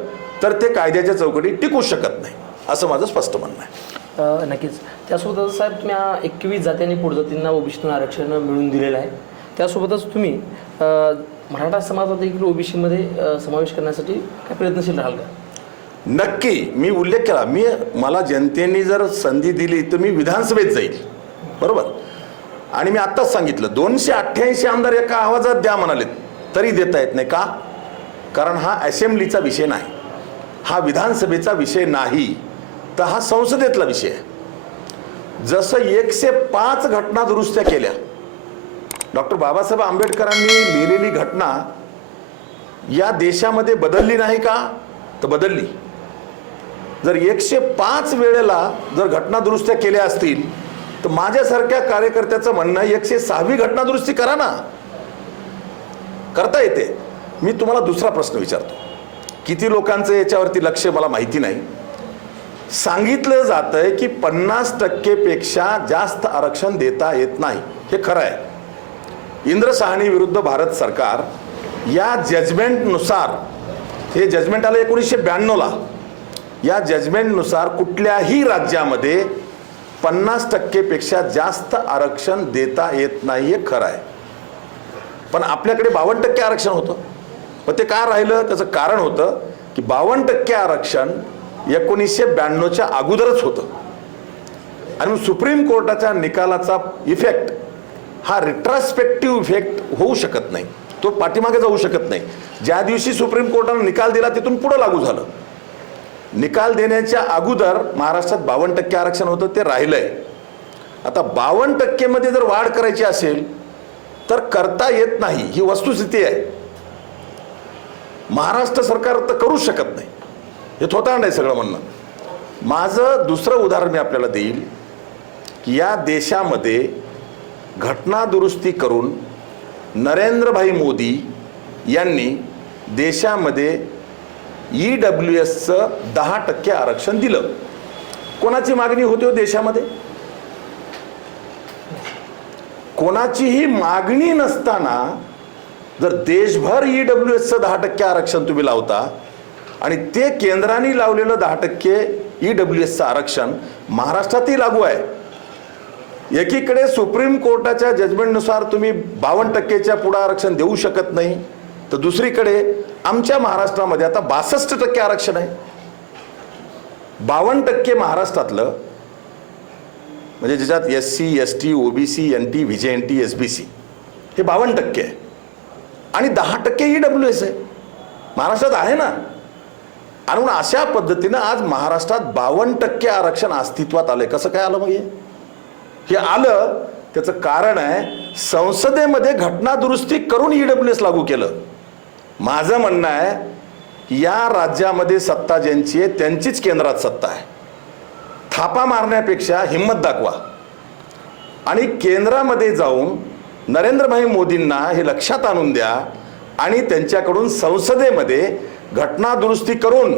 तर ते कायद्याच्या चौकटीत टिकू शकत नाही असं माझं स्पष्ट म्हणणं आहे. नक्कीच. त्यासोबतच साहेब, तुम्ही 21 जाती आणि पोटजातींना ओबीसीतून आरक्षण मिळवून दिलेलं आहे. त्यासोबतच तुम्ही मराठा समाजात देखील ओबीसीमध्ये समावेश करण्यासाठी काय प्रयत्नशील राहाल का? नक्की. मी उल्लेख केला, मला जनतेने जर संधी दिली तर मी विधानसभेत जाईल, बरोबर. आणि मी आत्ताच सांगितलं 288 आमदार एका आवाजात द्या म्हणालेत तरी देता येत नाही. का? कारण हा असेंब्लीचा विषय नाही, हा विधानसभेचा विषय नाही, तर हा संसदेतला विषय आहे. जसं 105 घटना दुरुस्त्या केल्या, डॉक्टर बाबासाहेब आंबेडकरांनी लिहिलेली घटना या देशामध्ये बदलली नाही का? तर बदलली. जर 105 वेळेला जर घटना दुरुस्त्या केल्या असतील तर माझ्यासारख्या कार्यकर्त्याचं म्हणणं 106वी घटना दुरुस्ती करा ना, करता येते. मी तुम्हाला दुसरा प्रश्न विचारतो, किती लोकांचं याच्यावरती लक्ष मला माहिती नाही. सांगितलं जातंय की 50% पेक्षा जास्त आरक्षण देता येत नाही. हे खरं आहे. इंद्र साहनी विरुद्ध भारत सरकार या जजमेंटनुसार, हे जजमेंट आलं 1992ला, या जजमेंटनुसार कुठल्याही राज्यामध्ये 50% पेक्षा जास्त आरक्षण देता येत नाही, हे खरं आहे. पण आपल्याकडे 52% आरक्षण होतं. पण ते का राहिलं? त्याचं कारण होतं की 52% आरक्षण 1992च्या अगोदरच होतं. आणि सुप्रीम कोर्टाच्या निकालाचा इफेक्ट हा रिट्रॉस्पेक्टिव्ह इफेक्ट होऊ शकत नाही, तो पाठीमागे जाऊ शकत नाही. ज्या दिवशी सुप्रीम कोर्टाने निकाल दिला तिथून पुढे लागू झालं. निकाल देण्याच्या अगोदर महाराष्ट्रात 52% आरक्षण होतं, ते राहिलंय. आता 52% मध्ये जर वाढ करायची असेल तर करता येत नाही, ही वस्तुस्थिती आहे. महाराष्ट्र सरकार तर करू शकत नाही, हे थोतांड आहे सगळं म्हणणं. माझं दुसरं उदाहरण मी आपल्याला देईल की या देशामध्ये घटना दुरुस्ती करून नरेंद्रभाई मोदी यांनी देशामध्ये EWSचं 10% आरक्षण दिलं. कोणाची मागणी होती हो देशामध्ये? कोणाचीही मागणी नसताना जर देशभर EWSचं 10% आरक्षण तुम्ही लावता आणि ते केंद्राने लावलेलं 10% EWSचं आरक्षण महाराष्ट्रातही लागू आहे. एकीकडे सुप्रीम कोर्टाच्या जजमेंटनुसार तुम्ही 52%च्या पुढे आरक्षण देऊ शकत नाही, तर दुसरीकडे आमच्या महाराष्ट्रामध्ये आता 62% आरक्षण आहे. 52% महाराष्ट्रातलं म्हणजे ज्याच्यात SC, ST, OBC, NT, VJNT, SBC हे 52% आहे आणि 10% EWS आहे. महाराष्ट्रात आहे ना. आणि म्हणून अशा पद्धतीनं आज महाराष्ट्रात 52% आरक्षण अस्तित्वात आलंय. कसं काय आलं मग हे आलं? त्याचं कारण आहे संसदेमध्ये घटना दुरुस्ती करून EWS लागू केलं. माझं म्हणणं आहे की या राज्यामध्ये सत्ता ज्यांची आहे त्यांचीच केंद्रात सत्ता आहे. थापा मारण्यापेक्षा हिम्मत दाखवा आणि केंद्रामध्ये जाऊन नरेंद्रभाई मोदींना हे लक्षात आणून द्या आणि त्यांच्याकडून संसदेमध्ये घटना दुरुस्ती करून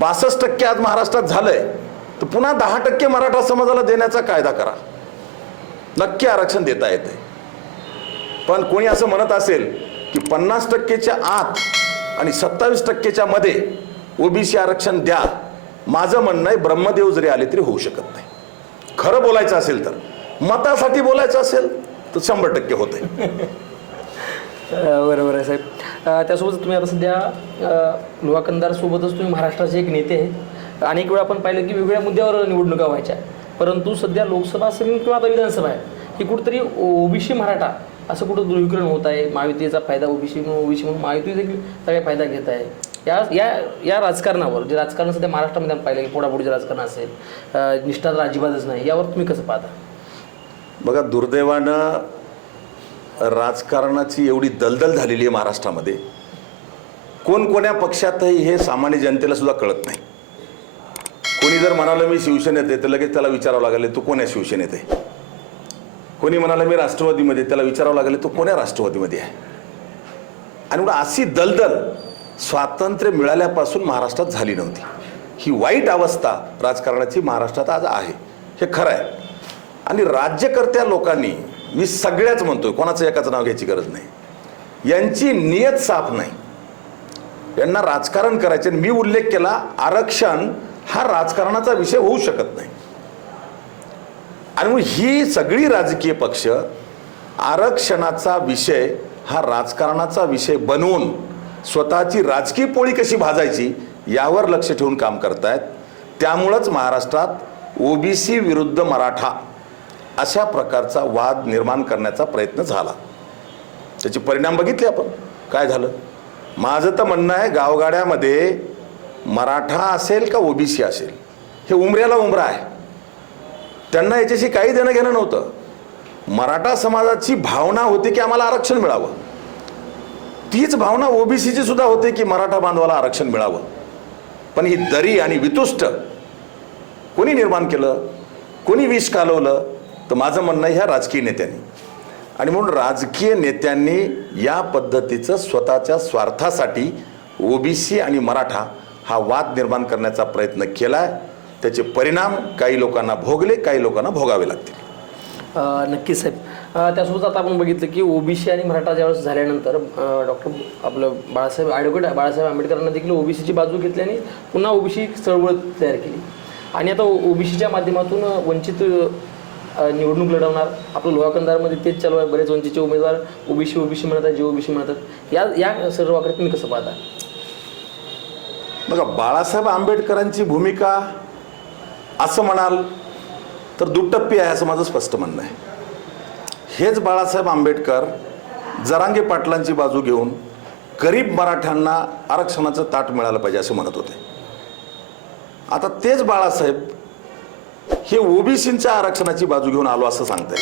62% आज महाराष्ट्रात झालंय, तर पुन्हा 10% मराठा समाजाला देण्याचा कायदा करा. नक्की आरक्षण देता येते. पण कोणी असं म्हणत असेल की 50%च्या आत आणि 27%च्या मध्ये OBC आरक्षण द्या, माझं म्हणणं आहे ब्रह्मदेव जरी आले तरी होऊ शकत नाही. खरं बोलायचं असेल तर, मतासाठी बोलायचं असेल तर 100% होते. बरोबर आहे साहेब. त्यासोबत तुम्ही आता सध्या लोहा कंधार सोबतच तुम्ही महाराष्ट्राचे एक नेते आहेत. अनेक वेळा आपण पाहिलं की वेगवेगळ्या मुद्द्यावर निवडणुका व्हायच्या, परंतु सध्या लोकसभा असेल किंवा आता विधानसभा आहे, ही कुठेतरी OBC मराठा असं कुठं ध्रुवीकरण होत आहे. महायुतीचा फायदा OBC म्हणून महायुती देखील सगळे फायदा घेत आहे. या राजकारणावर, जे राजकारण सध्या महाराष्ट्रामध्ये आपण पाहिलं की पोटापोटीचं राजकारण असेल, निष्ठा तर अजिबातच नाही, यावर तुम्ही कसं पाहता? बघा, दुर्दैवानं राजकारणाची एवढी दलदल झालेली आहे महाराष्ट्रामध्ये, कोणकोण्या पक्षातही हे सामान्य जनतेला सुद्धा कळत नाही. कोणी जर म्हणालं मी शिवसेनेत आहे तर लगेच त्याला विचारावं लागेल तू कोण्या शिवसेनेत आहे. कोणी म्हणाला मी राष्ट्रवादीमध्ये, त्याला विचारावं लागेल तू कोण्या राष्ट्रवादीमध्ये आहे. आणि मग अशी दलदल स्वातंत्र्य मिळाल्यापासून महाराष्ट्रात झाली नव्हती. ही वाईट अवस्था राजकारणाची महाराष्ट्रात आज आहे, हे खरं आहे. आणि राज्यकर्त्या लोकांनी, मी सगळ्याच म्हणतोय, कोणाचं एकाचं नाव घ्यायची गरज नाही, यांची नियत साफ नाही. यांना राजकारण करायचे. मी उल्लेख केला, आरक्षण हा राजकारणाचा विषय होऊ शकत नाही. आणि मग ही सगळी राजकीय पक्ष आरक्षणाचा विषय हा राजकारणाचा विषय बनवून स्वतःची राजकीय पोळी कशी भाजायची यावर लक्ष ठेवून काम करतायत. त्यामुळंच महाराष्ट्रात OBC विरुद्ध मराठा अशा प्रकारचा वाद निर्माण करण्याचा प्रयत्न झाला. त्याचे परिणाम बघितले आपण, काय झालं. माझं तर म्हणणं आहे गावगाड्यामध्ये मराठा असेल का OBC असेल, हे उमऱ्याला उमरा आहे. त्यांना याच्याशी काही देणं घेणं नव्हतं. मराठा समाजाची भावना होती की आम्हाला आरक्षण मिळावं. तीच भावना OBCची सुद्धा होते की मराठा बांधवाला आरक्षण मिळावं. पण ही दरी आणि वितुष्ट कोणी निर्माण केलं, कोणी विष कालवलं, तर माझं म्हणणं आहे ह्या राजकीय नेत्यांनी. आणि म्हणून राजकीय नेत्यांनी या पद्धतीचं स्वतःच्या स्वार्थासाठी OBC आणि मराठा हा वाद निर्माण करण्याचा प्रयत्न केलाय. त्याचे परिणाम काही लोकांना भोगले, काही लोकांना भोगावे लागतील. नक्कीच साहेब. त्यासोबत आता आपण बघितलं की ओबीसी आणि मराठा ज्यावेळेस झाल्यानंतर डॉक्टर आपलं ॲडव्होकेट बाळासाहेब आंबेडकरांना देखील ओबीसीची बाजू घेतली आणि पुन्हा ओबीसी चळवळ तयार केली. आणि आता ओबीसीच्या माध्यमातून वंचित निवडणूक लढवणार. आपलं लोहा कंधारमध्ये तेच चालू आहे. बरेच वंचितचे उमेदवार ओबीसी म्हणतात, जे ओबीसी म्हणतात. या सर्वाकडे तुम्ही कसं पाहता? बघा, बाळासाहेब आंबेडकरांची भूमिका असं म्हणाल तर दुटप्पी आहे असं माझं स्पष्ट म्हणणं आहे. हेच बाळासाहेब आंबेडकर जरांगे पाटलांची बाजू घेऊन गरीब मराठ्यांना आरक्षणाचं ताट मिळालं पाहिजे असं म्हणत होते. आता तेच बाळासाहेब हे ओबीसींच्या आरक्षणाची बाजू घेऊन आलो असं सांगताय.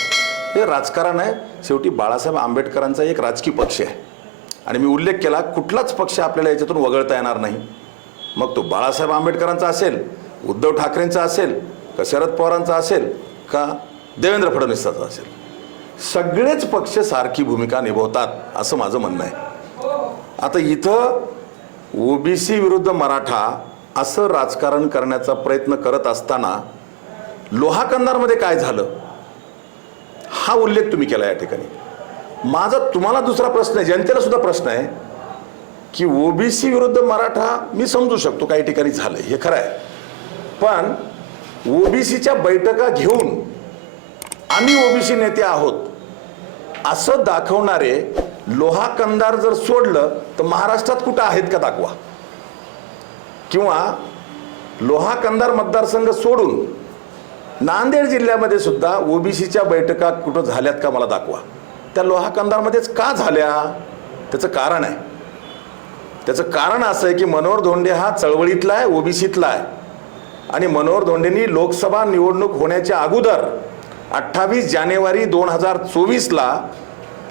हे राजकारण आहे. शेवटी बाळासाहेब आंबेडकरांचा एक राजकीय पक्ष आहे आणि मी उल्लेख केला, कुठलाच पक्ष आपल्याला याच्यातून वगळता येणार नाही. मग तो बाळासाहेब आंबेडकरांचा असेल, उद्धव ठाकरेंचा असेल, का शरद पवारांचा असेल, का देवेंद्र फडणवीसांचा असेल, सगळेच पक्ष सारखी भूमिका निभवतात असं माझं म्हणणं आहे. आता इथं ओबीसी विरुद्ध मराठा असं राजकारण करण्याचा प्रयत्न करत असताना लोहा कंधारमध्ये काय झालं हा उल्लेख तुम्ही केला या ठिकाणी. माझा तुम्हाला दुसरा प्रश्न आहे, जनतेला सुद्धा प्रश्न आहे की ओबीसी विरुद्ध मराठा मी समजू शकतो काही ठिकाणी झालं, हे खरं आहे. पण ओबीसीच्या बैठका घेऊन आम्ही ओबीसी नेते आहोत असं दाखवणारे लोहा कंधार जर सोडलं तर महाराष्ट्रात कुठं आहेत का दाखवा. किंवा लोहा कंधार मतदारसंघ सोडून नांदेड जिल्ह्यामध्ये सुद्धा ओबीसीच्या बैठका कुठं झाल्यात का मला दाखवा. त्या लोहा कंधारमध्येच का झाल्या त्याचं कारण आहे. त्याचं कारण असं आहे की मनोहर धोंडे हा चळवळीतला आहे, ओबीसीतला आहे. आणि मनोहर धोंडेंनी लोकसभा निवडणूक होण्याच्या अगोदर 28 जानेवारी 2024ला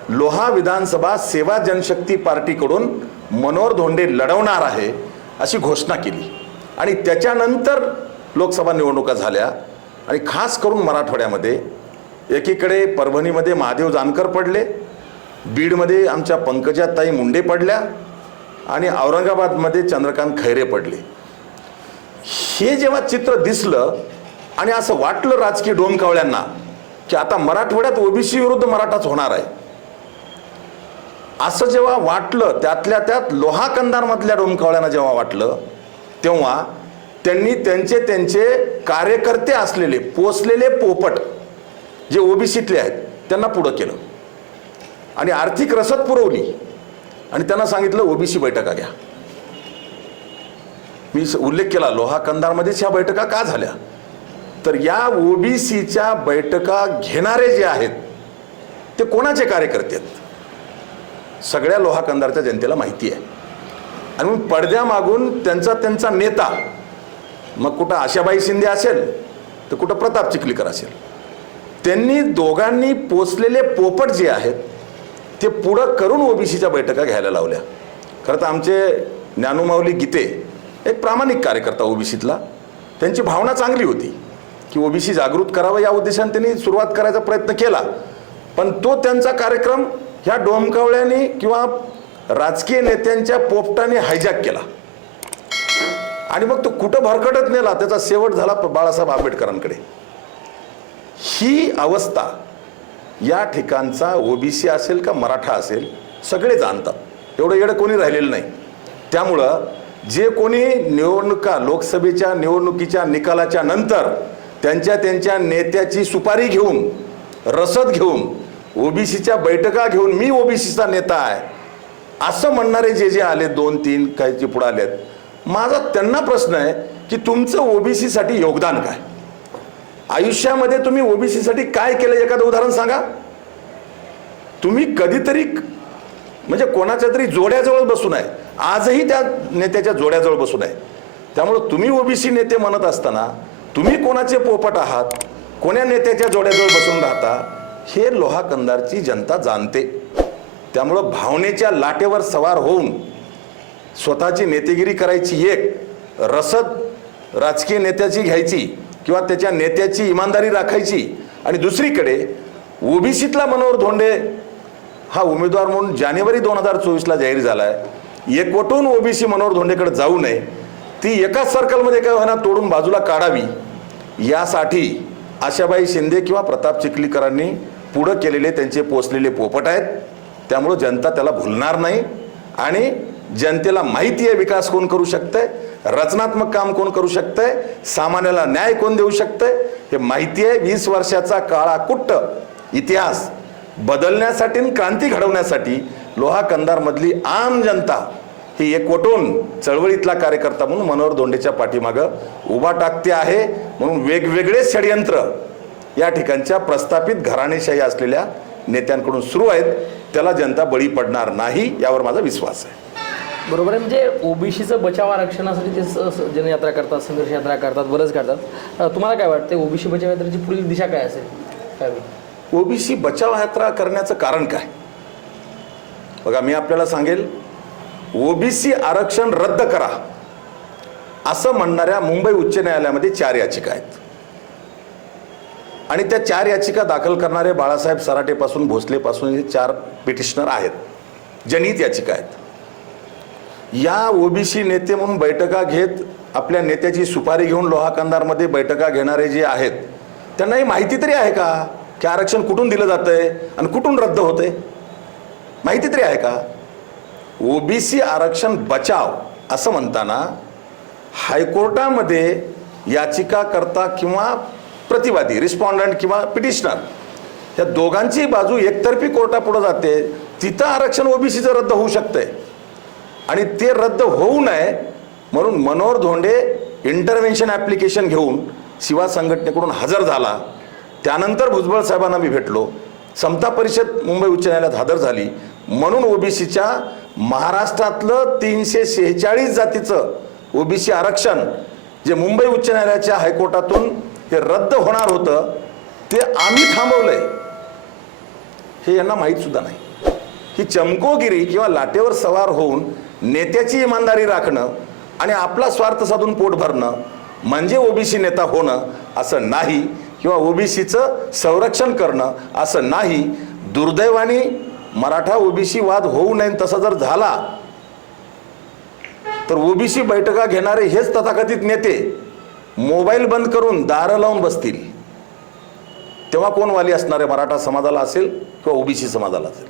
लोहा विधानसभा सेवा जनशक्ती पार्टीकडून मनोहर धोंडे लढवणार आहे अशी घोषणा केली. आणि त्याच्यानंतर लोकसभा निवडणुका झाल्या. आणि खास करून मराठवाड्यामध्ये एकीकडे परभणीमध्ये महादेव जानकर पडले, बीडमध्ये आमच्या पंकजाताई मुंडे पडल्या आणि औरंगाबादमध्ये चंद्रकांत खैरे पडले. हे जेव्हा चित्र दिसलं आणि असं वाटलं राजकीय डोमकावळ्यांना की आता मराठवाड्यात ओबीसी विरुद्ध मराठाच होणार आहे, असं जेव्हा वाटलं, त्यातल्या त्यात लोहा कंधारमधल्या डोमकावळ्यांना जेव्हा वाटलं, तेव्हा त्यांनी त्यांचे कार्यकर्ते असलेले पोचलेले पोपट जे ओबीसीतले आहेत त्यांना पुढं केलं आणि आर्थिक रसद पुरवली आणि त्यांना सांगितलं ओबीसी बैठका घ्या. मी उल्लेख केला लोहा कंधारमध्येच ह्या बैठका का झाल्या, तर या ओबीसीच्या बैठका घेणारे जे आहेत ते कोणाचे कार्यकर्ते आहेत सगळ्या लोहा कंधारच्या जनतेला माहिती आहे. आणि मग पडद्यामागून त्यांचा नेता, मग कुठं आशाबाई शिंदे असेल तर कुठं प्रताप चिखलीकर असेल, त्यांनी दोघांनी पोचलेले पोपट जे आहेत ते पुढं करून ओबीसीच्या बैठका घ्यायला लावल्या. खरं तर आमचे ज्ञानोमाऊली गीते एक प्रामाणिक कार्यकर्ता ओबीसीतला, त्यांची भावना चांगली होती की ओबीसी जागृत करावं या उद्देशाने त्यांनी सुरुवात करायचा प्रयत्न केला. पण तो त्यांचा कार्यक्रम ह्या डोमकावळ्यांनी किंवा राजकीय नेत्यांच्या पोपटाने हायजॅक केला आणि मग तो कुठं भरकटत नेला, त्याचा शेवट झाला बाळासाहेब आंबेडकरांकडे. ही अवस्था या ठिकाणचा ओबीसी असेल का मराठा असेल सगळे जाणतात, एवढं येडं कोणी राहिलेलं नाही. त्यामुळं जे कोणी निवडणुका लोकसभेच्या निवडणुकीच्या निकालाच्या नंतर त्यांच्या नेत्याची सुपारी घेऊन रसद घेऊन ओबीसीच्या बैठका घेऊन मी ओबीसीचा नेता आहे असं म्हणणारे जे आले 2-3 काहीचे पुढे आलेत, माझा त्यांना प्रश्न आहे की तुमचं ओबीसीसाठी योगदान काय, आयुष्यामध्ये तुम्ही ओबीसीसाठी काय केलं एखादं उदाहरण सांगा. तुम्ही कधीतरी म्हणजे कोणाच्या तरी जोड्याजवळ बसून आहे, आजही त्या नेत्याच्या जोड्याजवळ बसून आहे. त्यामुळे तुम्ही ओबीसी नेते म्हणत असताना तुम्ही कोणाचे पोपट आहात, कोण्या नेत्याच्या जोड्याजवळ बसून राहता हे लोहा कंधारची जनता जाणते. त्यामुळं भावनेच्या लाटेवर सवार होऊन स्वतःची नेतेगिरी करायची एक, रसद राजकीय नेत्याची घ्यायची किंवा त्याच्या नेत्याची इमानदारी राखायची, आणि दुसरीकडे ओबीसीतला मनोहर धोंडे हा उमेदवार म्हणून जानेवारी 2024ला जाहीर झाला आहे. एकवटून ओबीसी मनोहर धोंडेकडे जाऊ नये, ती एकाच सर्कलमध्ये काय होईना तोडून बाजूला काढावी यासाठी आशाबाई शिंदे किंवा प्रताप चिखलीकरांनी पुढं केलेले त्यांचे पोचलेले पोपट आहेत. त्यामुळं जनता त्याला भुलणार नाही आणि जनतेला माहिती आहे विकास कोण करू शकतंय, रचनात्मक काम कोण करू शकतंय, सामान्याला न्याय कोण देऊ शकतंय हे माहिती आहे. 20 वर्षाचा काळाकुट्ट इतिहास बदलण्यासाठी आणि क्रांती घडवण्यासाठी लोहा कंधारमधली आम जनता ही एकवटून चळवळीतला कार्यकर्ता म्हणून मनोहर धोंडेच्या पाठीमागं उभा टाकते आहे. म्हणून वेगवेगळे षडयंत्र या ठिकाणच्या प्रस्थापित घराणेशाही असलेल्या नेत्यांकडून सुरू आहेत. त्याला जनता बळी पडणार नाही यावर माझा विश्वास आहे. बरोबर आहे. म्हणजे ओबीसीचं बचाव आरक्षणासाठी ते जनयात्रा करतात, संघर्ष यात्रा करतात, बरंच करतात. तुम्हाला काय वाटतं ओबीसी बचाव यात्रेची पुढील दिशा काय असेल? काय ओबीसी बचाव यात्रा करण्याचं कारण काय? बघा, मी आपल्याला सांगेल, ओबीसी आरक्षण रद्द करा असं म्हणणाऱ्या मुंबई उच्च न्यायालयामध्ये 4 याचिका आहेत आणि त्या 4 याचिका दाखल करणारे बाळासाहेब सराटेपासून भोसलेपासून हे 4 पिटिशनर आहेत, जनहित याचिका आहेत. या ओबीसी नेते म्हणून बैठका घेत आपल्या नेत्याची सुपारी घेऊन लोहा कंधारमध्ये बैठका घेणारे जे आहेत त्यांना ही माहिती तरी आहे का की आरक्षण कुठून दिलं जातंय आणि कुठून रद्द होतंय? माहिती तरी आहे का? ओबीसी आरक्षण बचाव असं म्हणताना हायकोर्टामध्ये याचिकाकर्ता किंवा प्रतिवादी रिस्पॉन्डंट किंवा पिटिशनर या दोघांची बाजू एकतर्फी कोर्टापुढे जाते. तिथं आरक्षण ओबीसीचं रद्द होऊ शकतंय आणि ते रद्द होऊ नये म्हणून मनोहर धोंडे इंटरव्हेन्शन ॲप्लिकेशन घेऊन शिवा संघटनेकडून हजर झाला. त्यानंतर भुजबळ साहेबांना मी भेटलो. समता परिषद मुंबई उच्च न्यायालयात हजर झाली म्हणून ओबीसीच्या महाराष्ट्रातलं 346 जातीचं ओबीसी आरक्षण जे मुंबई उच्च न्यायालयाच्या हायकोर्टातून ते रद्द होणार होतं ते आम्ही थांबवलंय हे यांना माहीत सुद्धा नाही. ही चमकोगिरी किंवा लाटेवर सवार होऊन नेत्याची इमानदारी राखणं आणि आपला स्वार्थ साधून पोट भरणं म्हणजे ओबीसी नेता होणं असं नाही किंवा ओबीसीचं संरक्षण करणं असं नाही. दुर्दैवाने मराठा ओबीसी वाद होऊ नये. तसा जर झाला तर ओबीसी बैठका घेणारे हेच तथाकथित नेते मोबाईल बंद करून दारं लावून बसतील. तेव्हा कोण वाली असणार आहे? मराठा समाजाला असेल किंवा ओबीसी समाजाला असेल.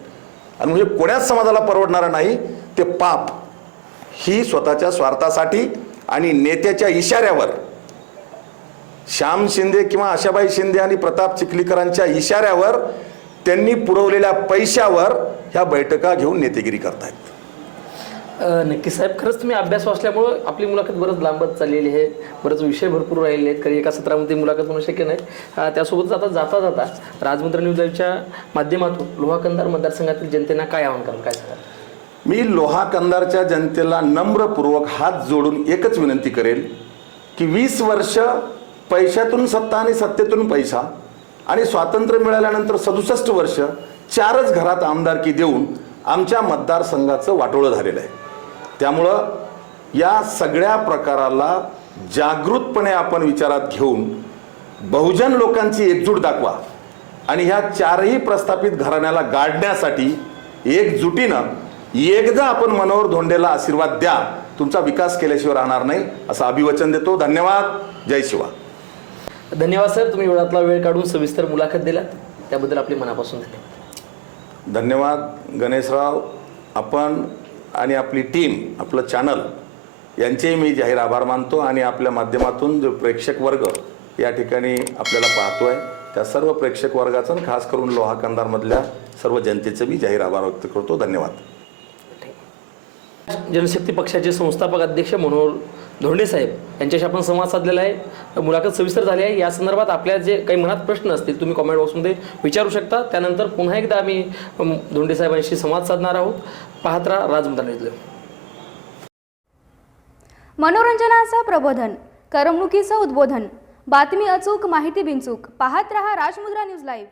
आणि म्हणजे कोण्याच समाजाला परवडणारं नाही ते पाप. ही स्वतःच्या स्वार्थासाठी आणि नेत्याच्या इशाऱ्यावर, श्याम शिंदे किंवा आशाबाई शिंदे आणि प्रताप चिखलीकरांच्या इशाऱ्यावर त्यांनी पुरवलेल्या पैशावर ह्या बैठका घेऊन नेतेगिरी करतायत. नक्की साहेब, खरंच तुम्ही अभ्यास वाचल्यामुळं आपली मुलाखत बरंच लांबत चाललेली आहे. बरेच विषय भरपूर राहिलेले आहेत. काही एका सत्रामध्ये मुलाखत होणं शक्य नाही. त्यासोबत जाता जाता राजमुद्रा न्यूज लाईव्हच्या माध्यमातून लोहा कंधार मतदारसंघातील जनतेला काय आवाहन कराल, काय सांगाल? मी लोहा कंधारच्या जनतेला नम्रपूर्वक हात जोडून एकच विनंती करेल की 20 वर्ष पैशातून सत्ता आणि सत्तेतून पैसा आणि स्वातंत्र्य मिळाल्यानंतर 67 वर्ष 4च घरात आमदारकी देऊन आमच्या मतदारसंघाचं वाटोळं झालेलं आहे. त्यामुळं या सगळ्या प्रकाराला जागृतपणे आपण विचारात घेऊन बहुजन लोकांची एकजूट दाखवा आणि ह्या 4ही प्रस्थापित घराण्याला गाडण्यासाठी एकजुटीनं एकदा आपण मनोहर धोंडेला आशीर्वाद द्या. तुमचा विकास केल्याशिवाय राहणार नाही असं अभिवचन देतो. धन्यवाद. जय शिवा. धन्यवाद सर, तुम्ही वेळातला वेळ काढून सविस्तर मुलाखत दिलात त्याबद्दल आपले मनापासून धन्यवाद. धन्यवाद गणेशराव. आपण आणि आपली टीम, आपलं चॅनल यांचेही मी जाहीर आभार मानतो आणि आपल्या माध्यमातून जो प्रेक्षक वर्ग या ठिकाणी आपल्याला पाहतोय त्या सर्व प्रेक्षक वर्गाचं खास करून लोहा कंधारमधल्या सर्व जनतेचं मी जाहीर आभार व्यक्त करतो. धन्यवाद. जनशक्ती पक्षाचे संस्थापक अध्यक्ष मनोहर धोंडे साहेब यांच्याशी आपण संवाद साधलेला आहे. मुलाखत सविस्तर झाली आहे. या संदर्भात आपल्या जे काही मनात प्रश्न असतील तुम्ही कॉमेंट बॉक्समध्ये विचारू शकता. त्यानंतर पुन्हा एकदा आम्ही धोंडे साहेबांशी संवाद साधणार आहोत. पाहत राहा राजमुद्रा न्यूज लाईव्ह. मनोरंजनाचं प्रबोधन, करमणुकीचं उद्बोधन, बातमी अचूक, माहिती बिनचूक. पाहत रहा राजमुद्रा न्यूज लाईव्ह.